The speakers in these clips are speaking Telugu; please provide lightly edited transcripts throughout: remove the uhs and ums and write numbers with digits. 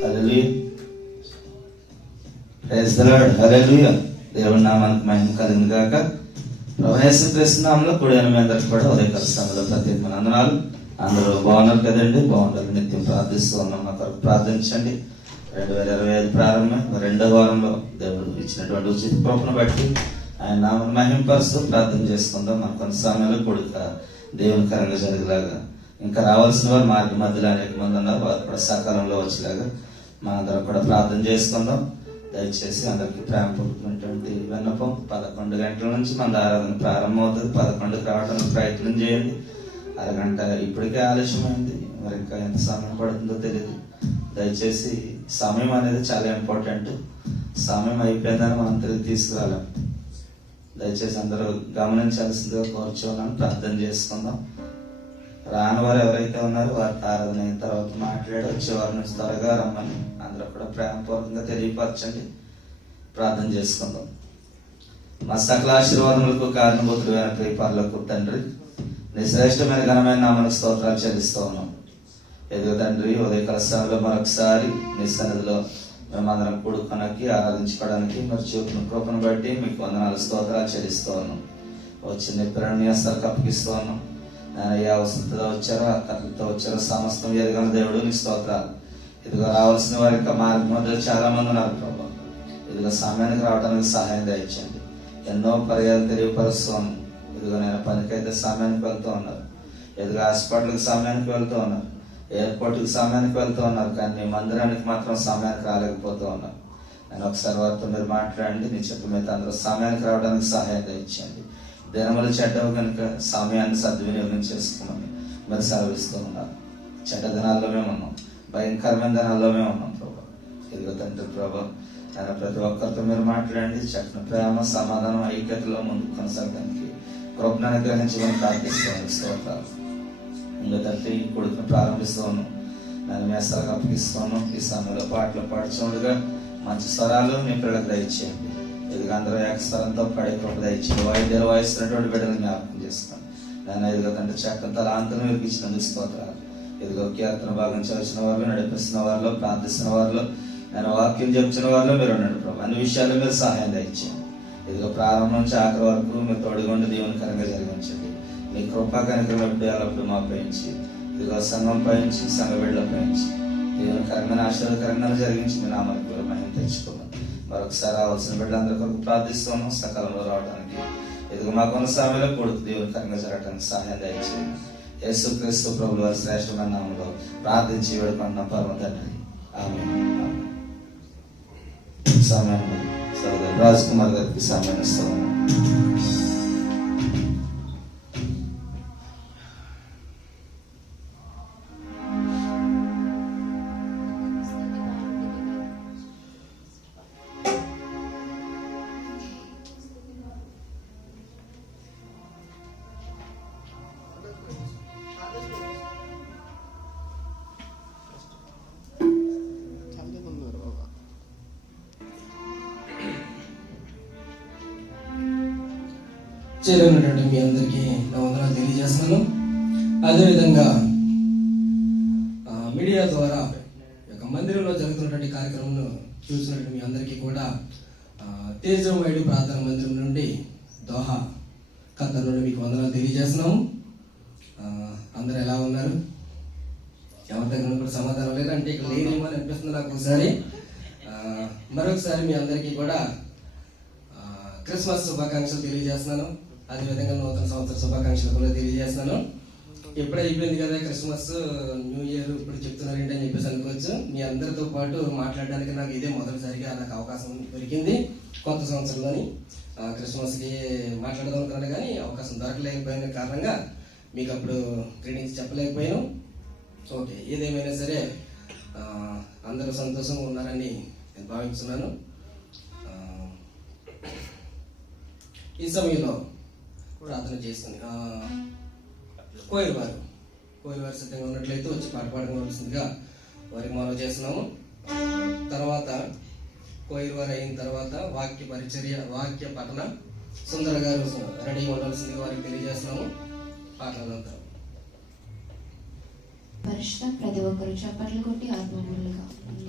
Hallelujah, praise the lord. Hallelujah. దేవుని నామానికి మహిమ కలుగును గాక. ప్రభువైన యేసుక్రీస్తు నామములో కూడిన మీ అందరికీ కూడా ఉదయకాల సమయంలో ప్రత్యేకమైన వందనాలు. అందరూ బాగున్నారు కదండి? బాగుండాలి. నిత్యం ప్రార్థిస్తూ ఉన్నాం. మా కొరకు ప్రార్థించండి. 2025 ప్రారంభం రెండో వారంలో దేవుడు ఇచ్చినటువంటి ఉచిత కృపను బట్టి ఆయన నామను మహిమపరుస్తూ ప్రార్థన చేసుకుందాం. మన కొన్ని సమయంలో కొడుక దేవుని కరంగా జరిగేలాగా, ఇంకా రావాల్సిన వారు మార్గ మధ్యలో అనేక మంది ఉన్నారు, వారు కూడా సకాలంలో వచ్చేలాగా మనందరం కూడా ప్రార్థన చేసుకుందాం. దయచేసి అందరికీ ప్రేమపూర్వకమైనటువంటి విన్నపం, 11 గంటల నుంచి మన ఆరాధన ప్రారంభం అవుతుంది. 11కి రావడానికి ప్రయత్నం చేయండి. అరగంట ఇప్పటికే ఆలస్యమైంది, మరి ఇంకా ఎంత సమయం పడుతుందో తెలియదు. దయచేసి సమయం అనేది చాలా ఇంపార్టెంట్. సమయం అయిపోయిందని మనం తిరిగి తీసుకురాలేం. దయచేసి అందరూ గమనించాల్సిందిగా కోరుచున్నాను. ప్రార్థన చేసుకుందాం. రాని వారు ఎవరైతే ఉన్నారో వారి ఆరాధన అయిన తర్వాత మాట్లాడి వచ్చేవారి నుంచి త్వరగా రమ్మని అందరూ కూడా ప్రేమపూర్వకంగా తెలియపరచండి. ప్రార్థన చేసుకుందాం. మా సకల ఆశీర్వాదములకు కారణభూతుడు అయిన పరలోక తండ్రి, నీ శ్రేష్టమైన ఘనమైన నామమునకు స్తోత్రాలు చెల్లిస్తూ ఉన్నాం. ఎదుగు తండ్రి, ఉదయకాల సమయంలో మరొకసారి నీ సన్నిధిలో మేమందరం కూడుకొనకి ఆరాధించుకోవడానికి మరి చూపిన కృపను బట్టి మీకు వందనాలు స్తోత్రాలు చెల్లిస్తూ ఉన్నాం. వచ్చిన ప్రణ్యాసాలకు అప్పగిస్తూ ఉన్నాం. నేను ఏ అవసరంతో వచ్చారో, అక్కడితో వచ్చారో సమస్తం ఎదగల దేవుడు నీ స్తోత్రాలు. ఇదిగో రావాల్సిన వారి యొక్క మార్గం మధ్య చాలా మంది ఉన్నారు ప్రభా. ఇదిగో సమయానికి రావడానికి సహాయం దయచండి. ఎన్నో పర్యాలు తెలియపరుస్తున్నాను. ఇదిగో నేను పనికైతే సమయానికి వెళ్తూ ఉన్నారు, ఇదిగో హాస్పిటల్కి సమయానికి వెళ్తూ ఉన్నారు, ఎయిర్పోర్ట్కి సమయానికి వెళ్తూ ఉన్నారు, కానీ నీ మందిరానికి మాత్రం సమయానికి రాలేకపోతూ ఉన్నారు. నేను ఒకసారి వారితో మీరు మాట్లాడండి. నీ చెప్పు మీద అందరూ సమయానికి రావడానికి సహాయం దయచండి. దినములు చెడ్డవు కనుక సమయాన్ని సద్వినియోగం చేసుకోమని మరి సెలవిస్తూ ఉన్నారు. చెడ్డ దినాల్లో మేము ఉన్నాం, భయంకరమైన దినాల్లో మేము ఉన్నాం ప్రభా. ఇదిగో తండ్రి ప్రభా, నేను ప్రతి ఒక్కరితో మీరు మాట్లాడండి. చక్కని ప్రేమ, సమాధానం, ఐక్యతలో ముందుకు కొనసాగడానికి కృపను అనుగ్రహించమని ప్రార్థిస్తాను. స్తోత్రాలు. ఇంకా తండ్రి కొడుకుని ప్రారంభిస్తూ ఉన్నాం. నేను మేస్తలకు అప్పగిస్తాను. ఈ సమయంలో పాటలు పాడుచుండగా మంచి స్వరాలు మీ పిల్లలకు దయచేయండి. ఇదిగో అందరూ ఏకస్వరంతో పడే కృప దయచేయండి. వాయిద్యాలు వాయిస్తున్నటువంటి బిడ్డలు జ్ఞాపకం చేసుకోండి. నేను ఇదిగో తండ్రి చక్కని తలాంతరం మీకు ఇచ్చినందుకు స్తోత్రాలు. ఇదిగో కీర్తన భాగం చదివిన వారిలో, నడిపిస్తున్న వారిలో, ప్రార్థిస్తున్న వారిలో, నేను వాక్యం చెప్తున్న వారిలో మీరు ఉన్నాడు ప్రభు. అన్ని విషయాల్లో మీరు సహాయం దయచేయండి. ఇదిగో ప్రారంభం నుంచి ఆఖరి వరకు మీరు తోడుగుండి దీవెనకరంగా జరిగించండి. మీ కృపా కనికరం ఎప్పుడు ఎల్లప్పుడు మా పయించి, ఇదిగో సంఘం పయించి, సంఘ బిడ్డల పయించి దీవెనకరంగా ఆశీర్వదకరంగా జరిగించి మీ నామానికి కూడా మహిమ తెచ్చుకోమని మరొకసారి రావాల్సిన బిడ్డలందరి కొరకు ప్రార్థిస్తున్నాం. సకాలంలో రావడానికి ఇదిగో మాకున్న సమయంలో కొడుకు దీవెనకరంగా జరగడానికి సహాయం దయచేయండి. యేసుక్రీస్తు ప్రభువు వారి శ్రేష్టమైన నామములో ప్రార్థించి వేడుకుంటున్నాం పరమ తండ్రి. ఆమేన్. సమయాన్ని సోదరు రాజ్ కుమార్ గారికి సమయం ఇస్తూ ఉన్నాం. చేరుకున్నటువంటి మీ అందరికీ నా వందనాలు తెలియజేస్తున్నాను. అదేవిధంగా మీడియా ద్వారా యొక్క మందిరంలో జరుగుతున్నటువంటి కార్యక్రమం చూసినటువంటి మీ అందరికీ కూడా తేజమైడు ప్రార్థన మందిరం నుండి దోహా ఖత్తర్ నుండి మీకు వందనాలు తెలియజేస్తున్నాము. అందరూ ఎలా ఉన్నారు? ఎవరి దగ్గర కూడా సమాధానం లేదంటే ఇక్కడ లేదేమో అని అనిపిస్తుంది నాకు. ఒకసారి మరొకసారి మీ అందరికీ కూడా క్రిస్మస్ శుభాకాంక్షలు తెలియజేస్తున్నాను. అదేవిధంగా నూతన సంవత్సర శుభాకాంక్షలు కూడా తెలియజేస్తున్నాను. ఎప్పుడు అయిపోయింది కదా క్రిస్మస్, న్యూ ఇయర్ ఇప్పుడు చెప్తున్నారు ఏంటి అని చెప్పేసి అనుకోవచ్చు. మీ అందరితో పాటు మాట్లాడడానికి నాకు ఇదే మొదటిసారిగా నాకు అవకాశం దొరికింది. కొత్త సంవత్సరంలోని క్రిస్మస్కి మాట్లాడదాం అనుకున్నాను, కానీ అవకాశం దొరకలేకపోయిన కారణంగా మీకు అప్పుడు గ్రీటింగ్స్ చెప్పలేకపోయాను. ఓకే, ఏదేమైనా సరే అందరూ సంతోషంగా ఉన్నారని నేను భావిస్తున్నాను. ఈ సమయంలో ప్రార్థన చేస్తుంది. కోయిల వారు సిద్ధంగా ఉన్నట్లయితే వచ్చి పాట పాడుకోవాల్సిందిగా వారికి మనం చేస్తున్నాము. తర్వాత కోయిల వారు అయిన తర్వాత వాక్య పరిచర్య, వాక్య పఠన సుందర గారు రెడీగా ఉండాల్సిందిగా వారికి తెలియజేస్తున్నాము. పాటలంతా పరిశుద్ధం. ప్రతి ఒక్కరు చప్పట్లు కొట్టి ఆత్మూలంగా ఉండి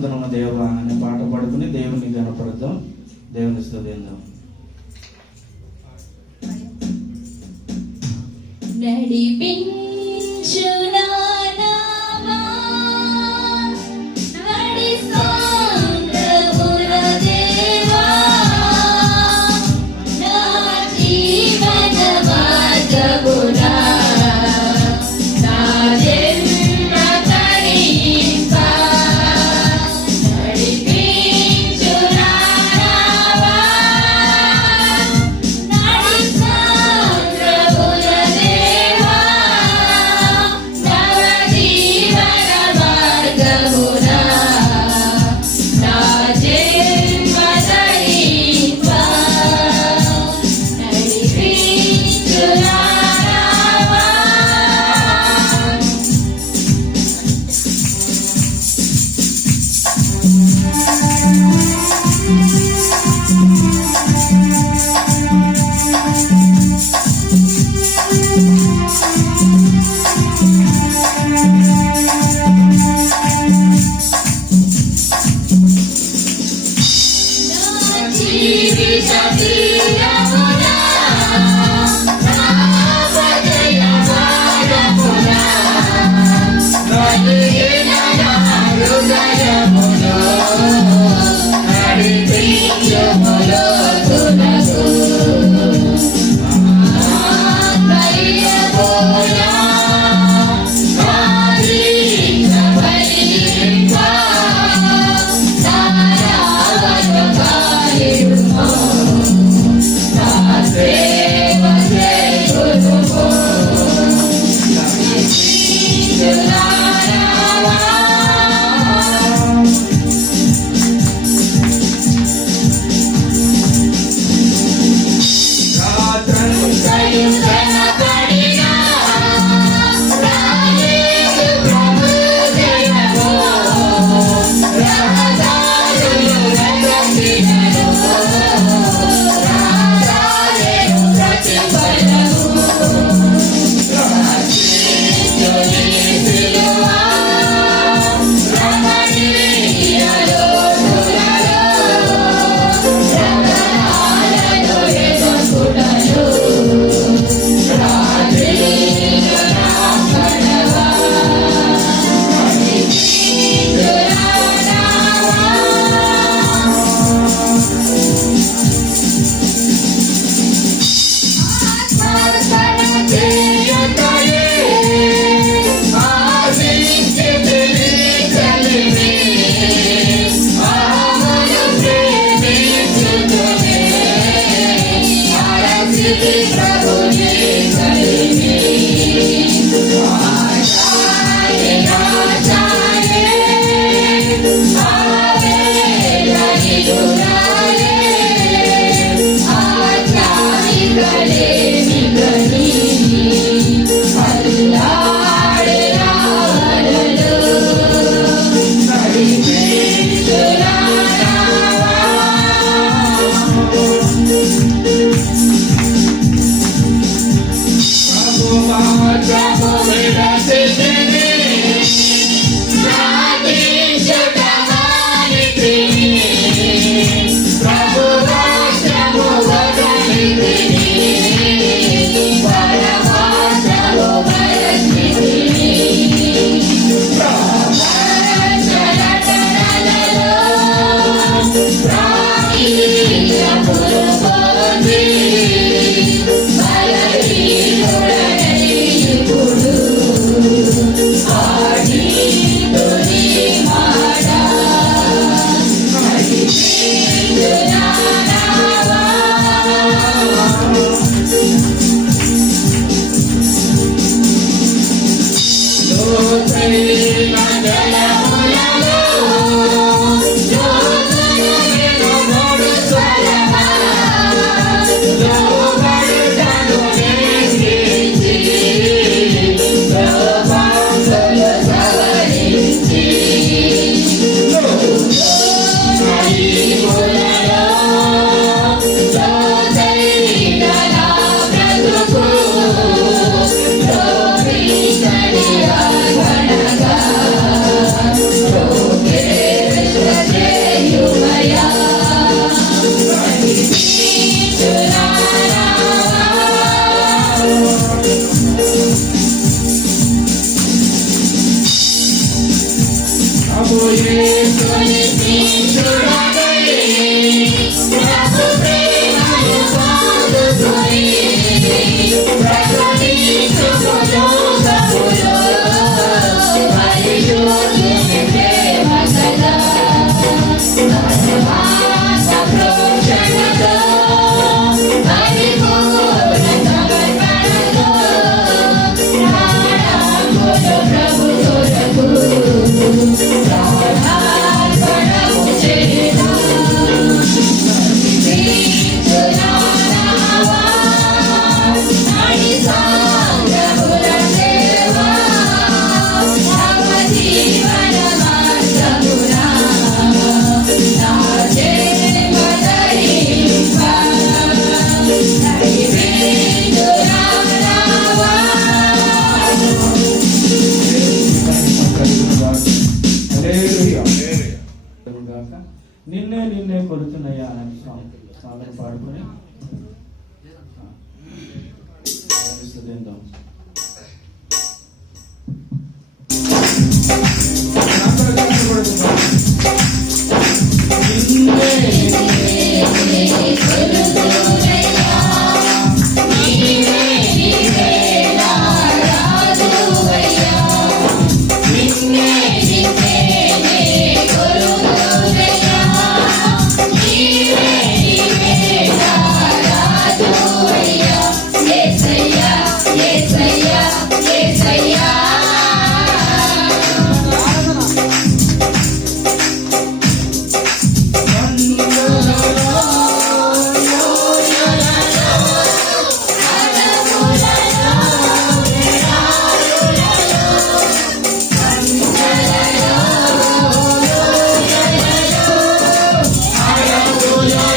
సర్వశక్తిమంతునైన దేవ అనే పాట పాడుకుని దేవుని కనపడదాం, దేవుని స్తుతిద్దాం. నడిపించు నానామా నడిసాంద్రమున దేవా నా జీవన మార్గమున నా జన్మ తరింపా నడిపించు నానామా నడిసాంద్రమున దేవా నవ జీవన మార్గమున నా జన్మ తరింపా నడిపించు నానామా. జీవిత తీరమున నాపదయ వారమున నలిగిన నా హృదయములో నడిపించుములో తునకు ఆత్మయ్యబోయా ఆరీన బలింపా నారావణ కాలిడుమో నా సేవ చేయుదుమో నడిపించు నానామా. కయుగనపడినా రాలేదు ప్రభుదయమో రహదారులు రగసినను రాలేదు ప్రతిఫలము రాజేయుని సిలువ రమణీయ లోతులలో రమణాలను ఎదుగుటలు రాజేయు నా కడవ నడిపించు నానామా. ఆత్మర్పణ చేయుటయే ఆదిత్యని కలిమి అహమును ప్రేమించుటనే అరసితి ప్రభుని కలిమి ఆశాయే ఆశాయే ఆవేల నిదురాయే ఆచారికలే నిగని అల్లాడే ఆడలు నడిపించు నానామా. ప్రభు విరచితిని ప్రార్థించుట మానితిని ప్రభు వాక్యము వదలితిని సాంగ్ పాడుకొని స్తుతిద్దాం. Hallelujah.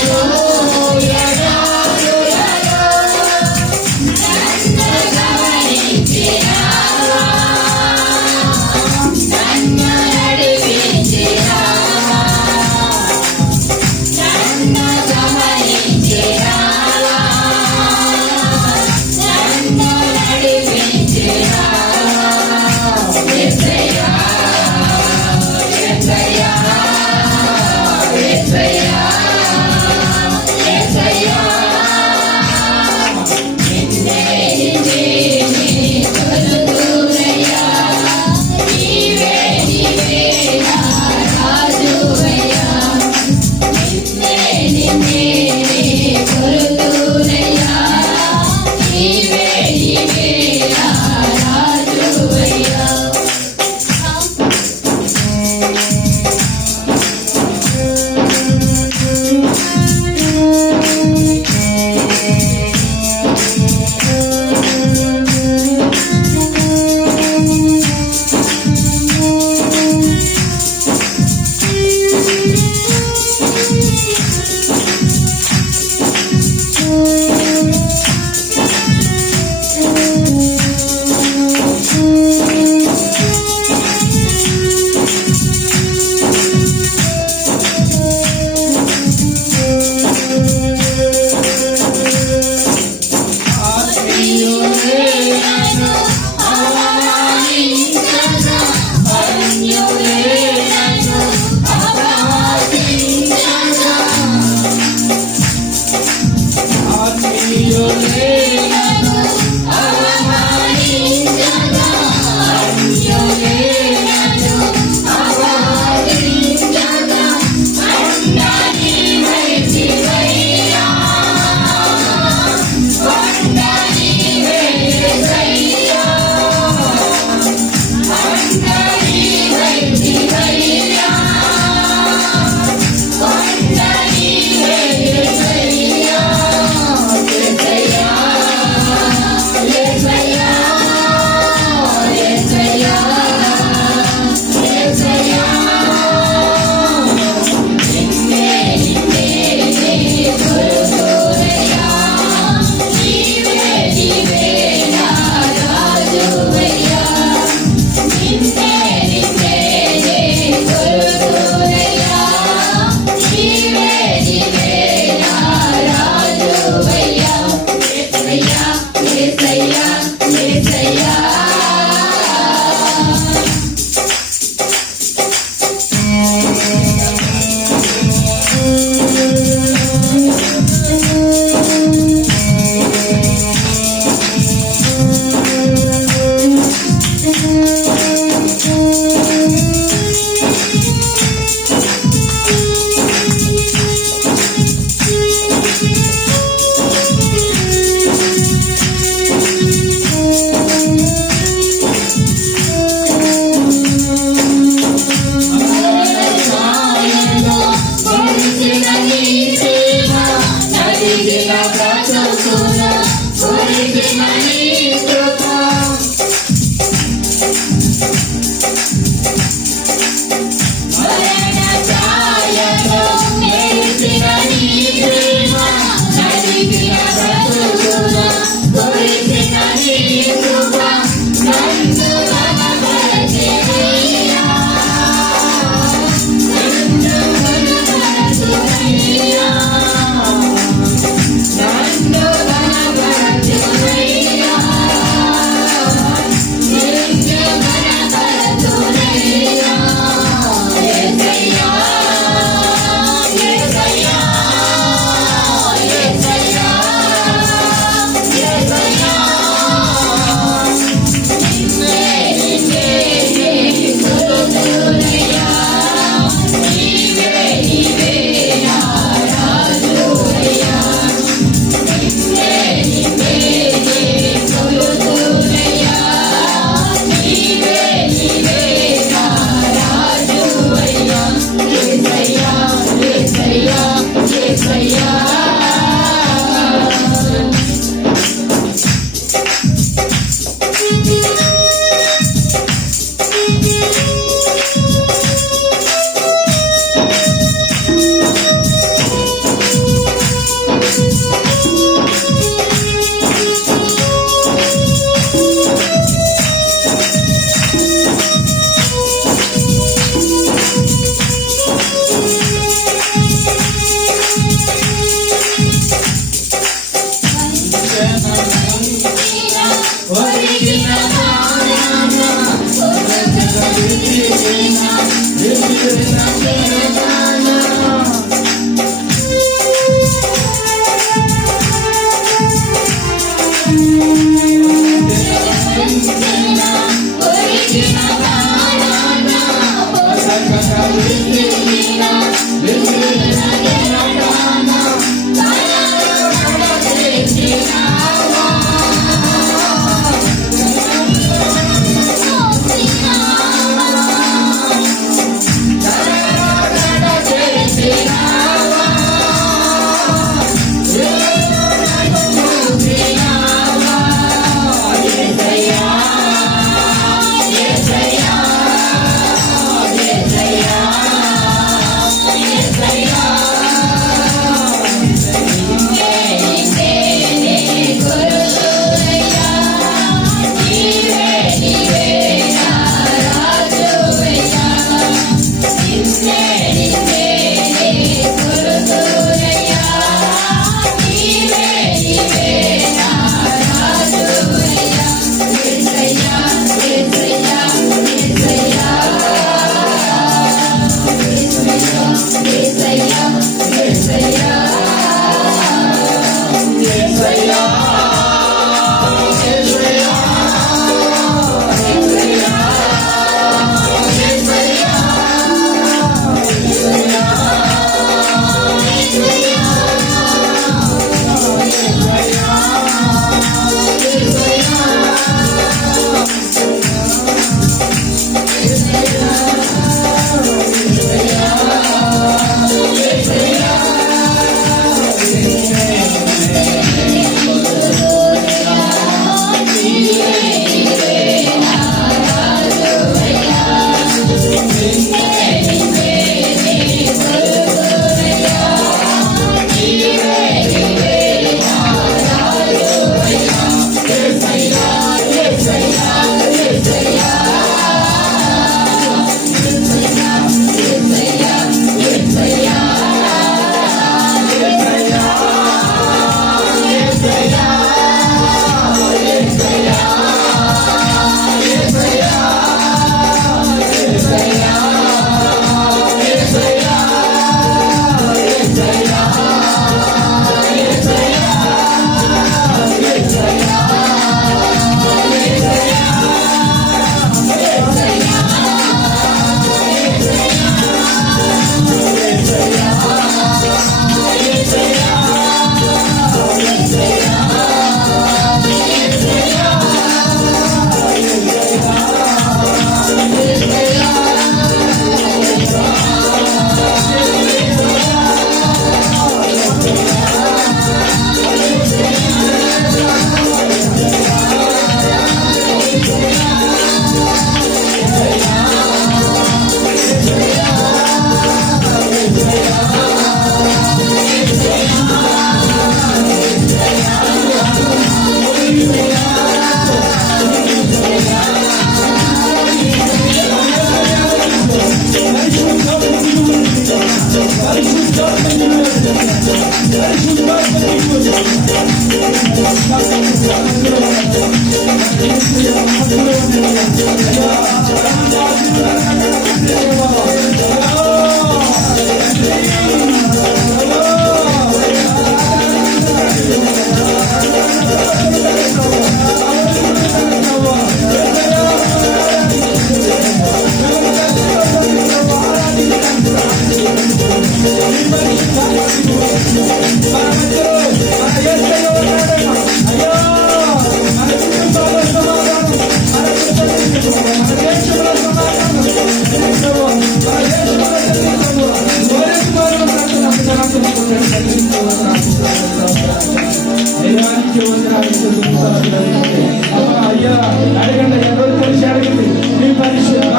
అయ్యా అడగండి, ఎవరు తెలిసి అడగండి. మీ పరిశుద్ధ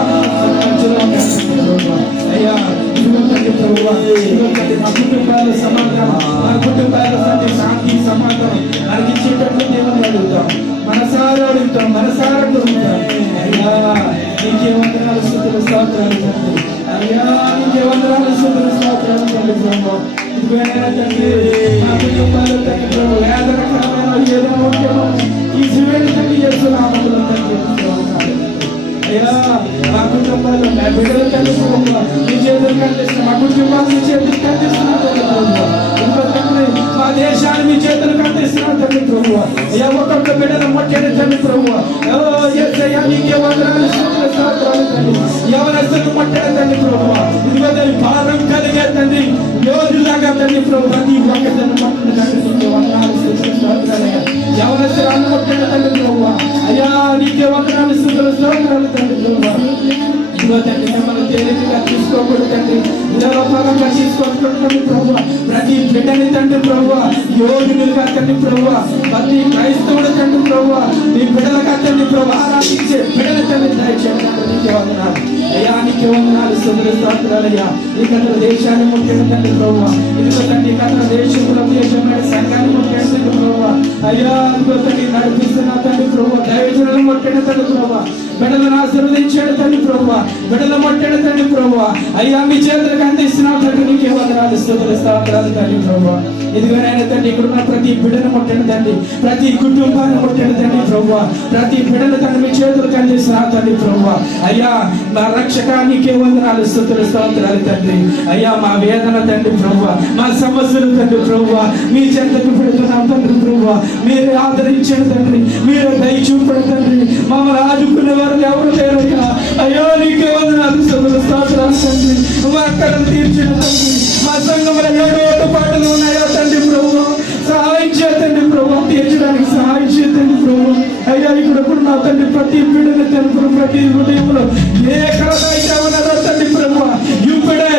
అయ్యా మా కుటుంబాల సమాధానం, మా కుటుంబాల శాంతి సమాధానం అడిగించేటప్పుడు దేవుని అడుగుతాం, మనసారా అడుగుతాం, మనసారా అడుగుతాం. అయ్యా నీకే వందనాలు స్తుతులు స్తోత్రాలు తండ్రి. అయ్యా నీకే వందనాలు స్తుతులు స్తోత్రాలు తండ్రి. ప్రభు ఇదిగోనైనా తండ్రి మా కుటుంబాలు తండ్రి ప్రభు వేదనకరమైన ఏదైనా ఉంటేమో ఈ జీవన తండ్రి యేసునామములో తండ్రి అయ్యా మా కుటుంబాలు మా బిడ్డలు తండ్రి ప్రభు నీ చేతులు కంటిస్తున్నా, మా కుటుంబాలు నీ చేతులు కంటిస్తున్నా తండ్రి ప్రభు. ఇంకో తండ్రి మా దేశాన్ని మీ చేతులు కంటిస్తున్నా తండ్రి ప్రభు. అయ్యా ఒక్కొక్క బిడ్డను ముట్టేది తండ్రి ప్రభు. నీకే వందనాలు స్తుతులు స్తోత్రాలు తండ్రి. ఎవరెస్తూ ముట్టేది తండ్రి ప్రభు. ఇదిగో తండ్రి భారం కలిగే తండ్రి యోధులాగా తండ్రి ప్రభు ప్రతి ఒక్క తండ్రి పట్టును తండ్రి నీకే వందనాలు స్తుతులు స్తోత్రాలు. ఎవరెస్తూ ముట్టేది తండ్రి ప్రభు. అయ్యా నీకే వందనాలు స్తుతులు స్తోత్రాలు తండ్రి ప్రభు. ఇదిగో తండ్రి మిమ్మల్ని తేలికగా తీసుకోకూడదు తండ్రి, నిరపరంగా తీసుకోకూడదు ప్రభు. ప్రతి బిడ్డని తండ్రి ప్రభు యోగులుగా తండ్రి ప్రభు, ప్రతి క్రైస్తవుడు తండ్రి ప్రభు నీ బిడ్డలుగా తండ్రి ప్రభు ఆరాధించే బిడ్డల తండ్రి దయచేయండి. నీకే వందనాలు అయ్యా, నీకే వందనాలు స్తుతులు స్తోత్రాలు. అయ్యా ఇతర దేశాన్ని ముట్టండి తండ్రి ప్రభు. ఇదిగో తండ్రి ఇతర దేశంలో సంఘాన్ని ముట్టండి తండ్రి ప్రభు. అయ్యా ఇదిగో తండ్రి నడిపిస్తున్న తండ్రి ప్రభు దైవజనులను ముట్టండి తండ్రి ప్రభు. బిడ్డలను ఆశీర్వదించాడు తండ్రి ప్రభు, బిడ్డలు ముట్టండి తండ్రి ప్రభు. అయ్యా మీ చేతులకు అందిస్తున్నావు తండ్రి, నీకే వందనాలు స్తుతులు స్తోత్రాలు తండ్రి ప్రభు. ఇదిగోనైనా తండ్రి ఇక్కడున్న ప్రతి బిడ్డను ముట్టండి తండ్రి, ప్రతి కుటుంబాన్ని ముట్టండి తండ్రి ప్రభు. ప్రతి బిడ్డను తండ్రి మీ చేతులకు అందిస్తున్నావు తండ్రి ప్రభు. అయ్యా మా రక్షక నీకే వందనాలు స్తుతులు స్తోత్రాలు తండ్రి. అయ్యా మా వేదన తండ్రి ప్రభు, మా సమస్యలు తండ్రి ప్రభు మీ చెంతకు పెడుతున్నాం తండ్రి ప్రభు. మీరు ఆదరించండి తండ్రి, మీరు దయ చూపండి తండ్రి. మమ్మల్ని ఆదుకునే వారు ఎవరు లేరయ్యా. అయ్యో నీకే వందనాలు స్తుతులు స్తోత్రాలు తండ్రి. మా అక్కలను తీర్చండి తండ్రి. మా సంఘంలో 7 పాటలు ఉన్నాయా తండ్రి ప్రభు, సహాయం చేయండి ప్రభు, తీర్చడానికి సహాయం చేయండి ప్రభు. అయ్యా ఇక్కడ నా తండ్రి ప్రతి పీడన తండ్రి ప్రతి ఉదయంలో ఏ కళ ఉన్నారో తండ్రి ప్రభు ఇప్పుడే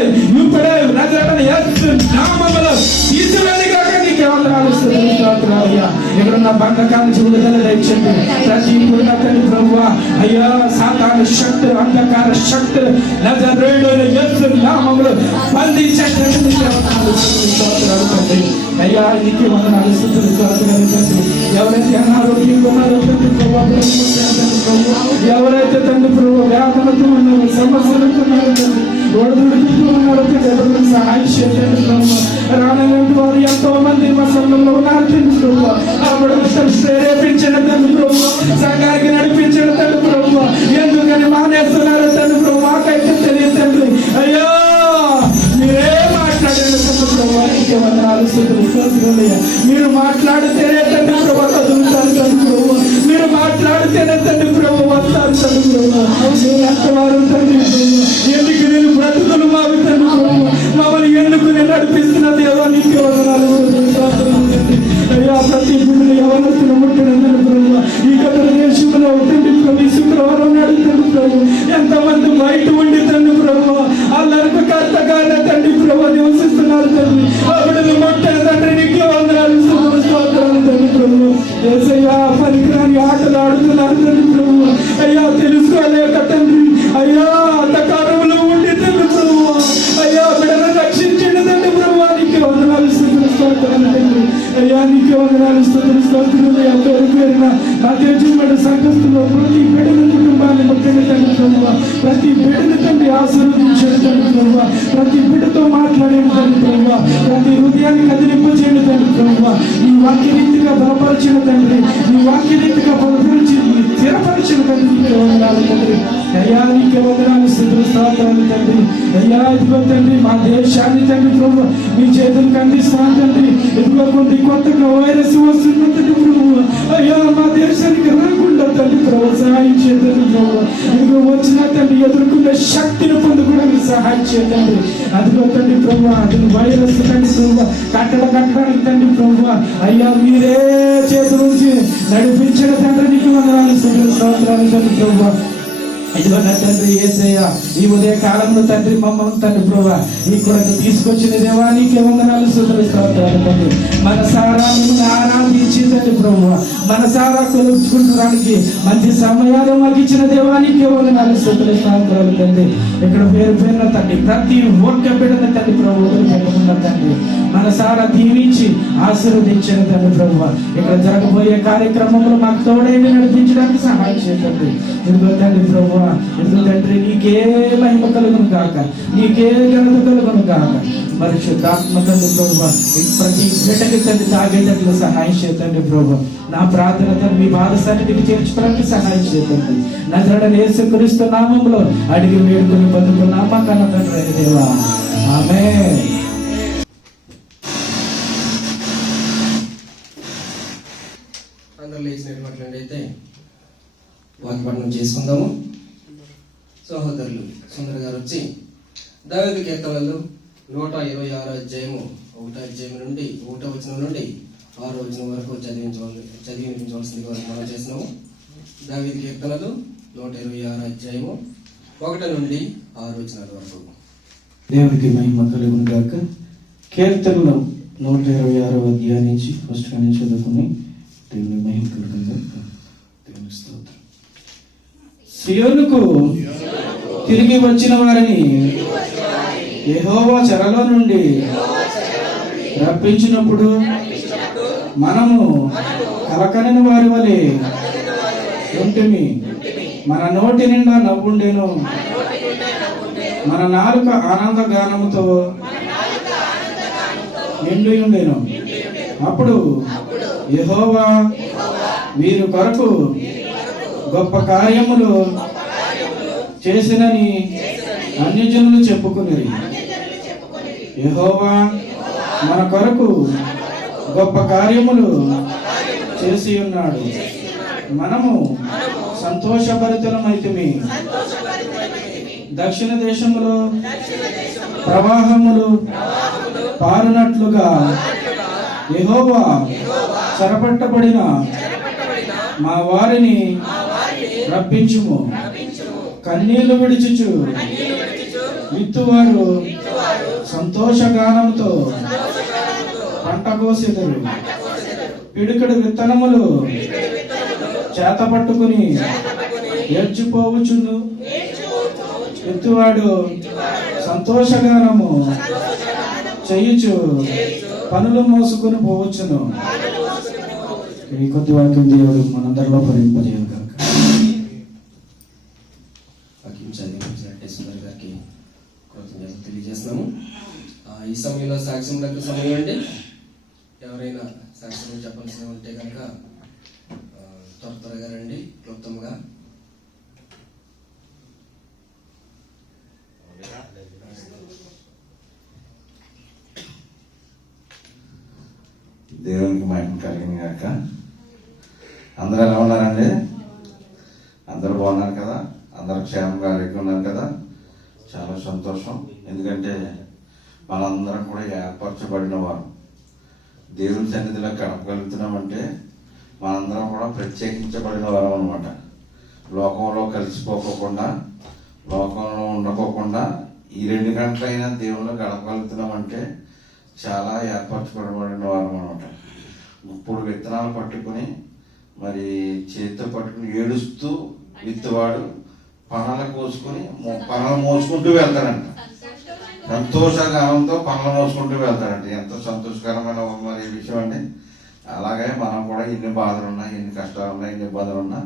నామములో తీసుకెళ్ళగా నీకే వందనాలు స్తుతులు స్తోత్రాలు. అయ్యా ఇక్కడ నా బంధకాల నుంచి విడుదల దయచేయండి. ప్రతి పీడన తండ్రి ప్రభు అయ్యా సాతాను శక్తి అంధకార శక్తి నజరేయుడైన యేసు నామములో బంధించండి. నీకే వందనాలు స్తుతులు స్తోత్రాలు తండ్రి. అయ్యా నీకే వందనాలు స్తుతులు స్తోత్రాలు తండ్రి. ఎవరైతే అనారోగ్యంగా ఉన్నారో తండ్రి ప్రభు, ఎవరైతే తండ్రి ప్రభు వ్యాధులతో ఉన్నారు, సమస్యలతో ఉన్నారు తండ్రి, ఒడిదుడుకులతో ఉన్నారు తండ్రి, ఎవరికి సహాయం చేయండి ప్రభు. రానటువంటి వారు ఎంతో మంది మా సంఘంలో ఉన్నారు తండ్రి ప్రభు. అప్పుడు ప్రేరేపించండి తండ్రి ప్రభు, సంఘానికి నడిపించండి తండ్రి ప్రభు. ఎందుకని మానేస్తున్నారు తండ్రి ప్రభు మాకైతే తెలియదు తండ్రి. అయ్యో మీరే మాట్లాడండి తండ్రి ప్రభు. నీకే వందనాలు స్తుతులు స్తోత్రాలు. మీరు మాట్లాడితేనే తండ్రి ప్రభు చదువుతారు తండ్రి ప్రభు, మీరు మాట్లాడితేనే తండ్రి ప్రభు వస్తారు తండ్రి ప్రభు. మీరు అంతవారు తండ్రి ప్రభు, ఎందుకు నేను బ్రతుకులు మావి తండ్రి ప్రభు, మమ్మల్ని ఎందుకు నేను నడిపిస్తున్న దేవా నీకే వందనాలు తండ్రి. అయ్యా ప్రతి గుడిని ఎవరిని ముట్టడం తండ్రి ప్రభు. ఈ గత దేశంలో తండ్రి ప్రభు శుక్రవారం నాడు తండ్రి ప్రభు ఎంతమంది బయట ఉండి తండ్రి ప్రభు అల్లరికి కర్తగానే తండ్రి ప్రభు నివసిస్తున్నారు తండ్రి. అప్పుడు ముట్టని తండ్రి నీకే వందనాలు స్తుతులు స్తోత్రాలు తండ్రి ప్రభు. యేసయ్యా పనికిరాని ఆటలు ఆడుతున్నారు తండ్రి ప్రభు. అయ్యా తెలుసుకోలేక తండ్రి అయ్యా అంధకారంలో ఉండి తండ్రి ప్రభు. అయ్యా బిడ్డలను రక్షించండి తండ్రి ప్రభు. నీకే వందనాలు స్తుతులు స్తోత్రాలు తండ్రి. అయ్యా నీకే వందనాలు స్తుతులు స్తోత్రాలు. ఎంతవరకు పేరున నా దేశంలో సంఘస్థులు ప్రతి బిడ్డల కుటుంబాన్ని ముట్టండి తండ్రి ప్రభు. ప్రతి బిడ్డను తండ్రి ఆశీర్వదించండి తండ్రి ప్రభు. ప్రతి బిడ్డతో మాట్లాడండి తండ్రి ప్రభు. ప్రతి హృదయాన్ని కదిలింపచేయండి తండ్రి ప్రభు. ఈ వాక్యరీతిగా బలపరిచిన తండ్రి, ఈ వాక్యరీతిగా బలపరిచి తీసుకొచ్చిన తండ్రి నీకే వందనాలు తండ్రి. అయ్యా నీకే వందనాలు, స్తుతులు, స్తోత్రాలు తండ్రి. అయ్యా ఇదిగో తండ్రి మా దేశాన్ని తండ్రి ప్రభు మీ చేతులకు అందిస్తాను తండ్రి. ఇదిగో కొన్ని కొత్తగా వైరస్ వస్తున్న తండ్రి ప్రభు, అయ్యా మా దేశానికి రాకుండా తండ్రి ప్రభు సహాయం చేయండి ప్రభు. ఇదిగో వచ్చిన తండ్రి ఎదుర్కొనే శక్తిని పొందుకోవడానికి సహాయం చేయండి. అదిగో తండ్రి ప్రభు అది వైరస్ తండ్రి ప్రభు కట్టడానికి తండ్రి ప్రభు అయ్యా మీరే చేతుల నుంచి నడిపించిన తండ్రి నీకు వందనాలు, స్తుతులు, స్తోత్రాలు తండ్రి ప్రభు. ఇదిగో నా తండ్రి యేసయ్య ఈ ఉదయ కాలంలో తండ్రి మమ్మల్ని తండ్రి ప్రభు ఈ కొరకు తీసుకొచ్చిన దేవా నీకే వందనాలు, స్తుతులు, స్తోత్రాలు తండ్రి. మనసారా నిన్ను ఆరాధించి తండ్రి ప్రభు మనసారా కొలుచుకుంటానికి మంచి సమయాలు మాకు ఇచ్చిన దేవా నీకే వందనాలు, స్తుతులు, స్తోత్రాలు తండ్రి. ఇక్కడ పేరు పేరున తండ్రి ప్రతి ఒక్క బిడ్డని తండ్రి ప్రభు పెట్టకుండా తండ్రి మనసారా దీవించి ఆశీర్వదించిన తండ్రి ప్రభు ఇక్కడ జరగబోయే కార్యక్రమంలో మాకు తోడైన నడిపించడానికి సహాయం చేయండి. ఇదిగో తండ్రి ప్రభు ఇదిగో తండ్రి నీకే మహిమ కలుగును కాక, నీకే ఘనత కలుగును కాక. పరిశుద్ధాత్మ తండ్రి ప్రభు ప్రతి బిడ్డకి తండ్రి తాగేటట్లు సహాయం చేయండి ప్రభు. నా ప్రార్థన తండ్రి మీ బాధ సన్నిధికి చేర్చుకోవడానికి సహాయం చేయండి. నజరేయుడైన యేసుక్రీస్తు నామములో అడిగి వేడుకొని పొందుకున్నామా కన్న తండ్రి అయిన దేవా, ఆమేన్. అందరూ లేచినట్లయితే వాగ్దానం చేసుకుందాము. సహోదరులు సుందర్ గారు వచ్చి దావీదు కీర్తనలు 126 అధ్యాయము 1వ అధ్యాయం నుండి 1వ వచనం నుండి 6వ వచనం వరకు చదివించవలసిందిగా మనం చేస్తున్నాము. దావీదు కీర్తనలు 126 అధ్యాయము 1 నుండి 6 వచనాల వరకు. దేవునికి మహిమ కలుగును గాక. కీర్తనలు 126వ అధ్యాయం నుంచి ఫస్ట్ నుంచి చదువుకుని దేవుని మహిమ కలుగును గాక. దేవుని స్తోత్రం. సియోనుకు తిరిగి వచ్చిన వారిని యెహోవా చెరలో నుండి రప్పించినప్పుడు మనము కలకని వారి వలె ఉంటిమి. మన నోటి నిండా నవ్వుండెను, మన నాలుక ఆనంద గానముతో నిండి ఉండెను. అప్పుడు యెహోవా వీరి కొరకు గొప్ప కార్యములు చేసినని అన్యజనులు చెప్పుకునేది. యెహోవా మన కొరకు గొప్ప కార్యములు చేసి ఉన్నాడు, మనము సంతోషభరితులమైతిమి. దక్షిణ దేశములో ప్రవాహములు పారునట్లుగా యెహోవా చెరపట్టబడిన మా వారిని రప్పించుము. కన్నీళ్లు విడిచుచు విత్తువారు సంతోషగానముతో పంట కోసెదరు. పిడికెడు విత్తనములు చేత పట్టుకుని ఏడ్చిపోవచ్చును. విత్తువాడు సంతోషగానము చేయుచు పనులు మోసుకుని పోవచ్చును. ఈ కొద్ది వాక్యం దేవుడు మనందరిలో ఫలింపజేయను కనుక సుందర్ గారికి కృతజ్ఞతలు తెలియజేస్తున్నాము. ఈ సమయంలో సాక్ష్యములకు సమయం అండి. ఎవరైనా సాక్ష్యం చెప్పాల్సి ఉంటే కనుక త్వరగా రండి, క్లుప్తంగా. దేవునికి మహిమ కలిగిన గాక. అందరూ ఎలా ఉన్నారండి? అందరూ బాగున్నారు కదా? అందరూ క్షేమంగా ఆరోగ్యంగా ఉన్నారు కదా? చాలా సంతోషం. ఎందుకంటే మనందరం కూడా ఏర్పరచబడిన వారు దేవుని సన్నిధిలో గడపగలుగుతున్నామంటే మనందరం కూడా ప్రత్యేకించబడిన వారం అనమాట. లోకంలో కలిసిపోకుండా, లోకంలో ఉండకోకుండా ఈ 2 గంటలైనా దేవుళ్ళు గడపగలుగుతున్నామంటే చాలా ఏర్పరచబడిన వారం అనమాట. ఇప్పుడు విత్తనాలు పట్టుకుని మరి చేతితో పట్టుకుని ఏడుస్తూ విత్తువాడు పనలు కోసుకుని పనలు మోసుకుంటూ వెళ్తాడంట. సంతోషగానంతో పనులు మోసుకుంటూ వెళ్తాడంట. ఎంత సంతోషకరమైన మరి విషయం అండి. అలాగే మనం కూడా ఎన్ని బాధలున్నా, ఎన్ని కష్టాలున్నా, ఎన్ని ఇబ్బందులున్నా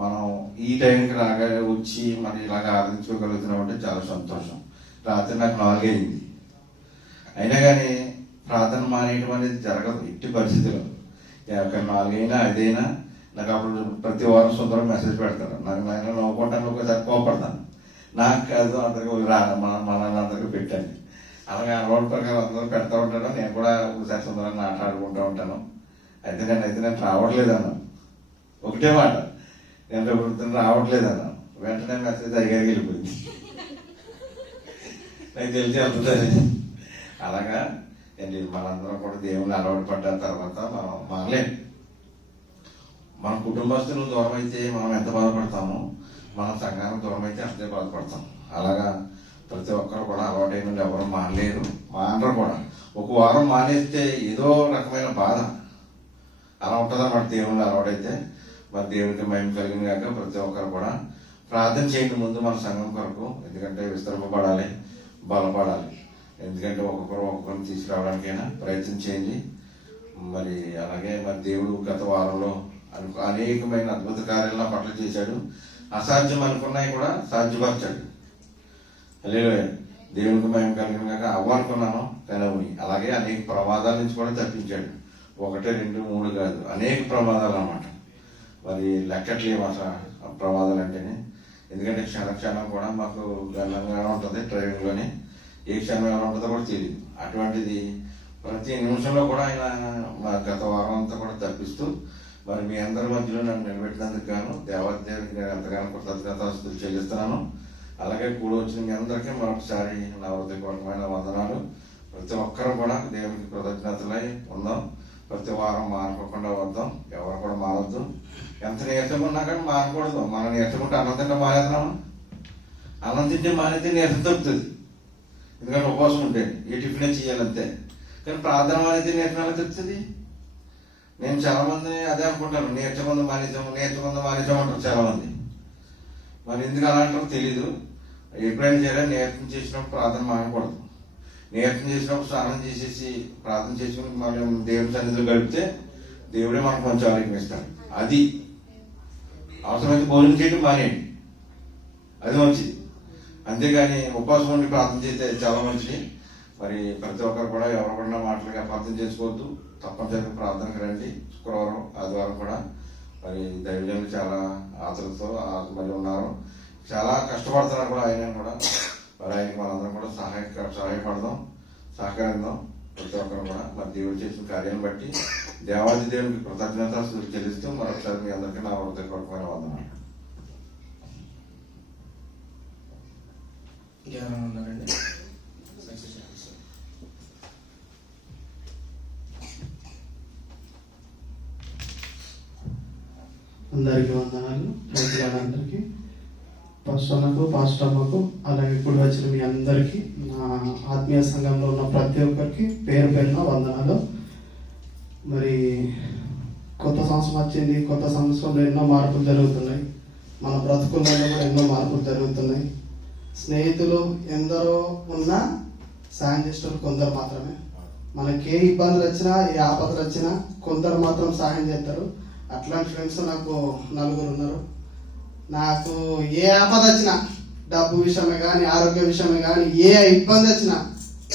మనం ఈ టైంకి లాగా వచ్చి మరి ఇలాగ ఆరాధించుకోగలుగుతున్నామంటే చాలా సంతోషం. రాత్రి నాకు 4 అయింది. అయినా కానీ ప్రార్థన మానేయడం అనేది జరగదు ఎట్టి పరిస్థితుల్లో. 4 అయినా 5 అయినా నాకు అప్పుడు ప్రతి వారం సుందరం మెసేజ్ పెడతారు. నాకు నేను నవ్వుకుంటాను, ఒకసారి కోపడతాను. నాకు కాదు అందరికీ మా నాన్నందరికీ పెట్టండి. అలాగే అలవాటు ప్రకారం అందరూ పెడతా ఉంటాను. నేను కూడా ఒకసారి సుందరంగా ఆట ఆడుకుంటూ ఉంటాను. అయితే నేను రావట్లేదు అన్నాను. ఒకటే మాట, నేను రేపు రావట్లేదు అన్నాను. వెంటనే మెసేజ్ అయ్యారికి వెళ్ళిపోయింది. నాకు తెలిసి వెళ్తుంది. అలాగా ఏంటి, మనందరం కూడా దేవుని అలవాటు పడ్డ తర్వాత మనం మారలేం. మన కుటుంబస్తులు దూరం అయితే మనం ఎంత బాధపడతామో, మన సంఘానికి దూరం అయితే అంతే బాధపడతాం. అలాగా ప్రతి ఒక్కరు కూడా అలవాటైన వాళ్ళు ఎవరు మానలేరు, మానరు కూడా. ఒక వారం మానేస్తే ఏదో రకమైన బాధ అలా ఉంటుంది అన్నమాట. దేవుని అలవాటైతే మరి దేవునికి మహిమ కలిగిన కాక ప్రతి ఒక్కరు కూడా ప్రార్థన చేయండి ముందు మన సంఘం కొరకు. ఎందుకంటే విస్తరింపబడాలి, బలపడాలి. ఎందుకంటే ఒక్కొక్కరిని తీసుకురావడానికైనా ప్రయత్నం చేయండి. మరి అలాగే మరి దేవుడు గత వారంలో అనేకమైన అద్భుత కార్యాలు నా పట్ల చేశాడు. అసాధ్యం అనుకున్నాయి కూడా సాధ్యపరచాడు. హల్లెలూయా. దేవునికి మహిమ కలిగిన కాక అవ్వనుకున్నాను కానీ అవి. అలాగే అనేక ప్రమాదాల నుంచి కూడా తప్పించాడు. 1, 2, 3 కాదు, అనేక ప్రమాదాలు అన్నమాట. మరి లెక్కట్లేము అసలు ప్రమాదాలు అంటేనే. ఎందుకంటే క్షణం కూడా మాకు గల్లంగా ఉంటుంది డ్రైవింగ్లోనే. ఏ క్షణం ఎలా ఉంటుందో కూడా తెలియదు. అటువంటిది ప్రతి నిమిషంలో కూడా ఆయన మా గత వారం అంతా కూడా తప్పిస్తూ మరి మీ అందరి మధ్యలో నన్ను నిలబెట్టినందుకు గాను దేవాదేవికి నేను ఎంతగానో కృతజ్ఞతాస్తుతులు చెల్లిస్తున్నాను. అలాగే కూడా వచ్చిన మీ అందరికీ మరొకసారి నా హృదయపూర్వకమైన వందనాలు. ప్రతి ఒక్కరు కూడా దేవునికి కృతజ్ఞతలై ఉందాం. ప్రతి వారం మానుకోకుండా వద్దాం. ఎవరు కూడా మానవద్దు. ఎంత నీరసం ఉన్నా కానీ మానకూడదు. మనం నీరసంకుంటే అన్నం తింటే మానేద్దామా? అన్నం తింటే మానేస్తే నీరసం తప్పుతుంది. ఎందుకంటే ఉపవాసం ఉంటే ఏ టిఫిన్ చేయాలంతే. కానీ ప్రార్థన మానేస్తే నీరసం ఎలా తప్పుతుంది? నేను చాలా మంది అదే అనుకుంటాను, నేర్చమంది మానేసాం అంటారు చాలా మంది. మరి ఎందుకు అలా అంటారో తెలీదు. ఎప్పుడైనా సరే నేర్చం చేసినప్పుడు ప్రార్థన మానకూడదు. నేర్చం చేసినప్పుడు స్నానం చేసేసి ప్రార్థన చేసుకుని మనం దేవుడి సన్నిధిలో గడిపితే దేవుడే మనకు మంచి ఆరోగ్యం ఇస్తాడు. అది అవసరమైతే భోజనం చేయడం మానేయండి, అది మంచిది. అంతేగాని ఉపవాసం ఉండి ప్రార్థన చేస్తే చాలా మంచిది. మరి ప్రతి ఒక్కరు కూడా ఎవరికన్నా మాటలుగా ప్రార్థన చేసుకోవద్దు. తప్పనిసరిగా ప్రార్థనకు రండి. శుక్రవారం ఆదివారం కూడా మరి దైవజనులు చాలా ఆతలతో మరి ఉన్నారు, చాలా కష్టపడుతున్నారు కూడా. ఆయన కూడా మరి ఆయనకి మనందరం కూడా సహాయపడదాం, సహకరిద్దాం. ప్రతి ఒక్కరు కూడా మరి దేవుడు చేసిన కార్యాలను బట్టి దేవాది దేవునికి కృతజ్ఞత చెల్లిస్తూ మరొకసారి మీ అందరికీ నా హృదయపూర్వకమైన వందనాలు. ఇంకెవరైనా ఉన్నారండి? అందరికీ వందనాలు. రైతులందరికీ, పాస్టర్లకు, పాస్టర్లకు, అలాగే ఇప్పుడు వచ్చిన మీ అందరికీ, నా ఆత్మీయ సంఘంలో ఉన్న ప్రతి ఒక్కరికి పేరు పేరున వందనాలు. మరి కొత్త సంవత్సరం వచ్చింది. కొత్త సంవత్సరంలో ఎన్నో మార్పులు జరుగుతున్నాయి. మన బ్రతుకుల్లో కూడా ఎన్నో మార్పులు జరుగుతున్నాయి. స్నేహితులు ఎందరో ఉన్నా సాయం చేసేవాళ్ళు కొందరు మాత్రమే. మనకి ఏ ఇబ్బందులు వచ్చినా, ఏ ఆపదలు వచ్చినా కొందరు మాత్రం సహాయం చేస్తారు. అట్లాంటి ఫ్రెండ్స్ నాకు 4 ఉన్నారు. నాకు ఏ ఆపద వచ్చినా, డబ్బు విషయమే కానీ, ఆరోగ్య విషయమే కానీ, ఏ ఇబ్బంది వచ్చినా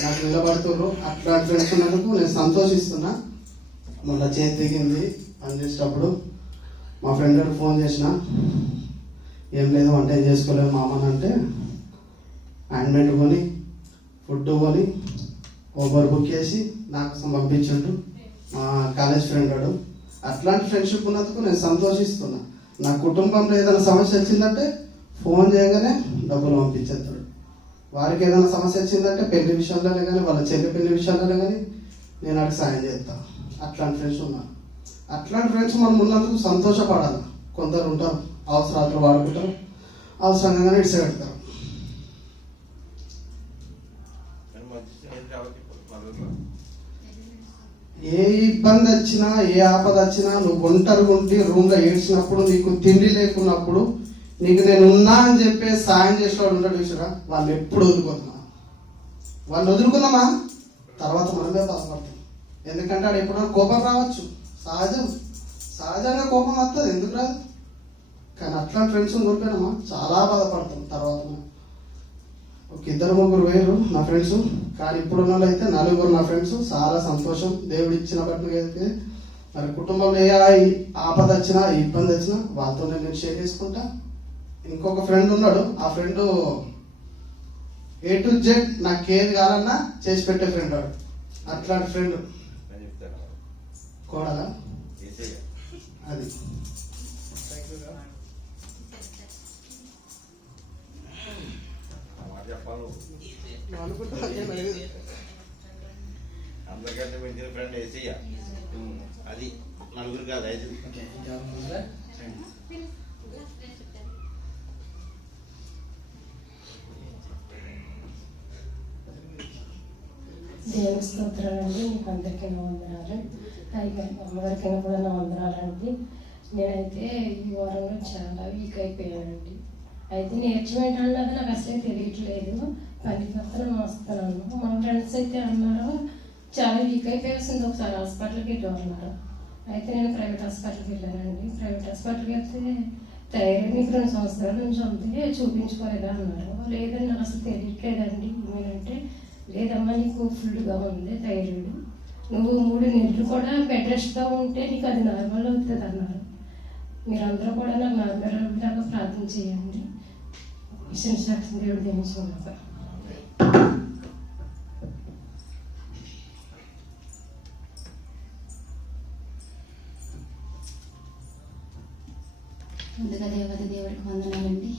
నాకు నిలబడుతున్నారు. అట్లాంటి ఫ్రెండ్స్ ఉన్నందుకు నేను సంతోషిస్తున్నా. మొన్న చేతి దిగింది పనిచేసేటప్పుడు మా ఫ్రెండ్ గారు ఫోన్ చేసిన, ఏం లేదు వంట ఏం చేసుకోలేము మామని అంటే, హ్యాండ్మేడ్ కొని, ఫుడ్ కొని, ఓబర్ బుక్ చేసి నాకు పంపించుండు. మా కాలేజ్ ఫ్రెండ్ వాడు. అట్లాంటి ఫ్రెండ్షిప్ ఉన్నందుకు నేను సంతోషిస్తున్నా. నా కుటుంబంలో ఏదైనా సమస్య వచ్చిందంటే ఫోన్ చేయగానే డబ్బులు పంపించేస్తాడు. వారికి ఏదైనా సమస్య వచ్చిందంటే పెళ్లి విషయంలోనే కానీ, వాళ్ళ చెల్లి పెళ్లి విషయంలోనే కానీ నేను వాడికి సాయం చేస్తాను. అట్లాంటి ఫ్రెండ్స్ ఉన్నారు. అట్లాంటి ఫ్రెండ్స్ మనం ఉన్నందుకు సంతోషపడాలి. కొందరు ఉంటారు అవసరాలు వాడుకుంటారు, అవసరంగానే ఇడిసి పెడతారు. ఏ ఇబ్బంది వచ్చినా, ఏ ఆపద వచ్చినా, నువ్వు ఒంటరిగా ఉండి రూమ్లో ఏడ్చినప్పుడు, నీకు తిండి లేకున్నప్పుడు, నీకు నేను ఉన్నా అని చెప్పి సాయం చేసేవాడు ఉంటాడు చూసారా, వాళ్ళు ఎప్పుడు వదులుకోతున్నా. వాళ్ళు వదులుకున్నామా తర్వాత మనమే బాధపడతాం. ఎందుకంటే ఆడ ఎప్పుడైనా కోపం రావచ్చు, సహజంగా కోపం వస్తుంది, ఎందుకు రాదు. కానీ అట్లాంటి ఫ్రెండ్స్ కోల్పోయినామా చాలా బాధపడతాం తర్వాత. ఒక 2-3 వేరు నా ఫ్రెండ్స్, కానీ ఇప్పుడున్న వాళ్ళు అయితే 4 నా ఫ్రెండ్స్. చాలా సంతోషం. దేవుడు ఇచ్చిన బట్టి అయితే మరి కుటుంబంలో ఏ ఆపద వచ్చినా ఏ ఇబ్బంది వచ్చినా వాళ్ళతో నేను షేర్ చేసుకుంటా. ఇంకొక ఫ్రెండ్ ఉన్నాడు, ఆ ఫ్రెండ్ A to Z నాకు ఏది కావాలన్నా చేసి పెట్టే ఫ్రెండ్ వాడు. అట్లాంటి ఫ్రెండ్ కోడలా అది. అందరికంటే మంచి ఫ్రెండ్ ఏసయ్య. అది నలుగురు కాదు, 5. దేవుని స్తోత్రాలండి. మీకు అందరికీ నా వందనాలు. పైగా అమ్మగారికి కూడా నా వందనాలండి. నేనైతే ఈ వారంలో చాలా వీక్ అయిపోయానండి. అయితే నేర్చుకుంటే అన్నది నాకు అసలే తెలియట్లేదు. పని పత్రం వస్తున్నాను. మా ఫ్రెండ్స్ అయితే అన్నారు చాలా వీక్ అయిపోయాల్సింది, ఒకసారి హాస్పిటల్కి వెళ్ళి అన్నారు. అయితే నేను ప్రైవేట్ హాస్పిటల్కి వెళ్ళానండి. ప్రైవేట్ హాస్పిటల్కి వెళ్తే థైరాయిడ్ నీకు 2 సంవత్సరాల నుంచి ఉంది, చూపించుకోలేదా అన్నారు. లేదండి నాకు అసలు తెలియట్లేదండి. ఏమంటే లేదమ్మా నీకు ఫుల్గా ఉంది థైరాయిడ్, నువ్వు 3 నెలలు కూడా బెడ్ రెస్ట్గా ఉంటే నీకు అది నార్మల్ అవుతుంది అన్నారు. మీరందరూ కూడా నాకు నార్మల్ దాకా ప్రార్థన చేయండి. మిషన్ సాక్షి దేవుడు దేనించుకున్నాక ముందుగా దేవుడికి వందనాలండి.